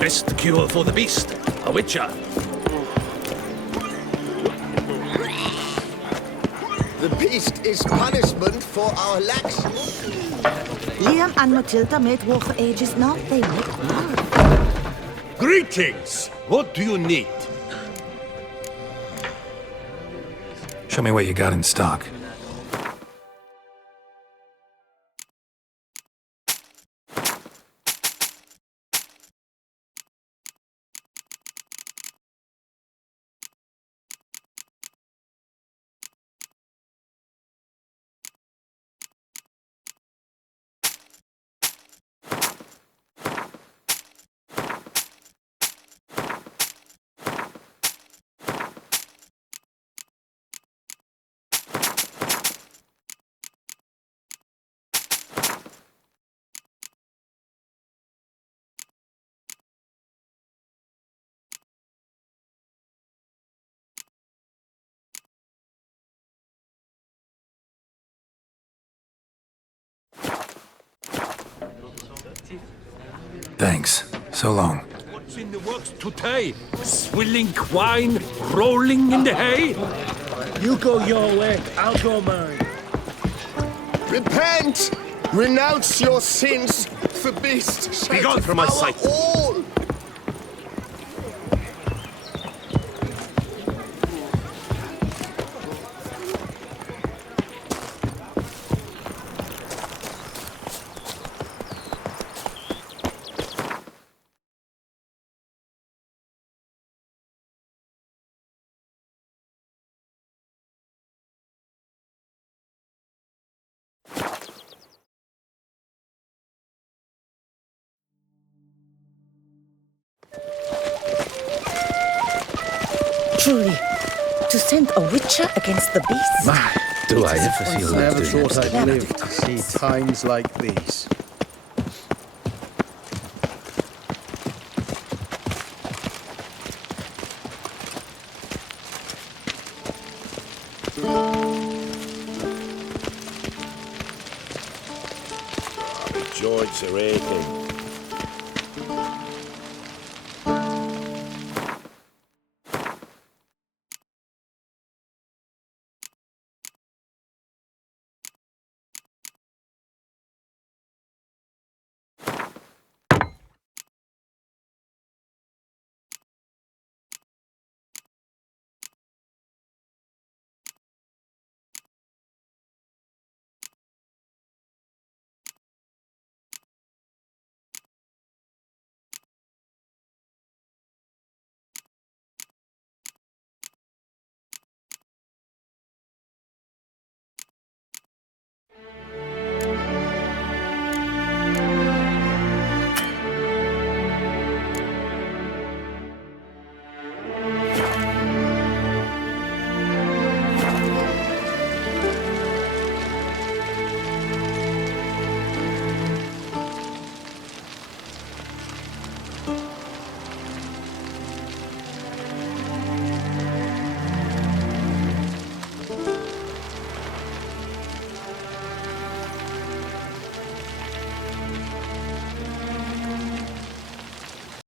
Best cure for the beast, a witcher. The beast is punishment for our laxness. Liam and Matilda made war for ages now. They make love. Greetings! What do you need? Show me what you got in stock. Thanks. So long. What's in the works today? Swilling wine, rolling in the hay? You go your way, I'll go mine. Repent! Renounce your sins! The beast shall Be gone from my devour sight. all! Truly, to send a witcher against the beast. My, do I ever feel like Never doing thought it. I'd live to see times like these. The joints are aching.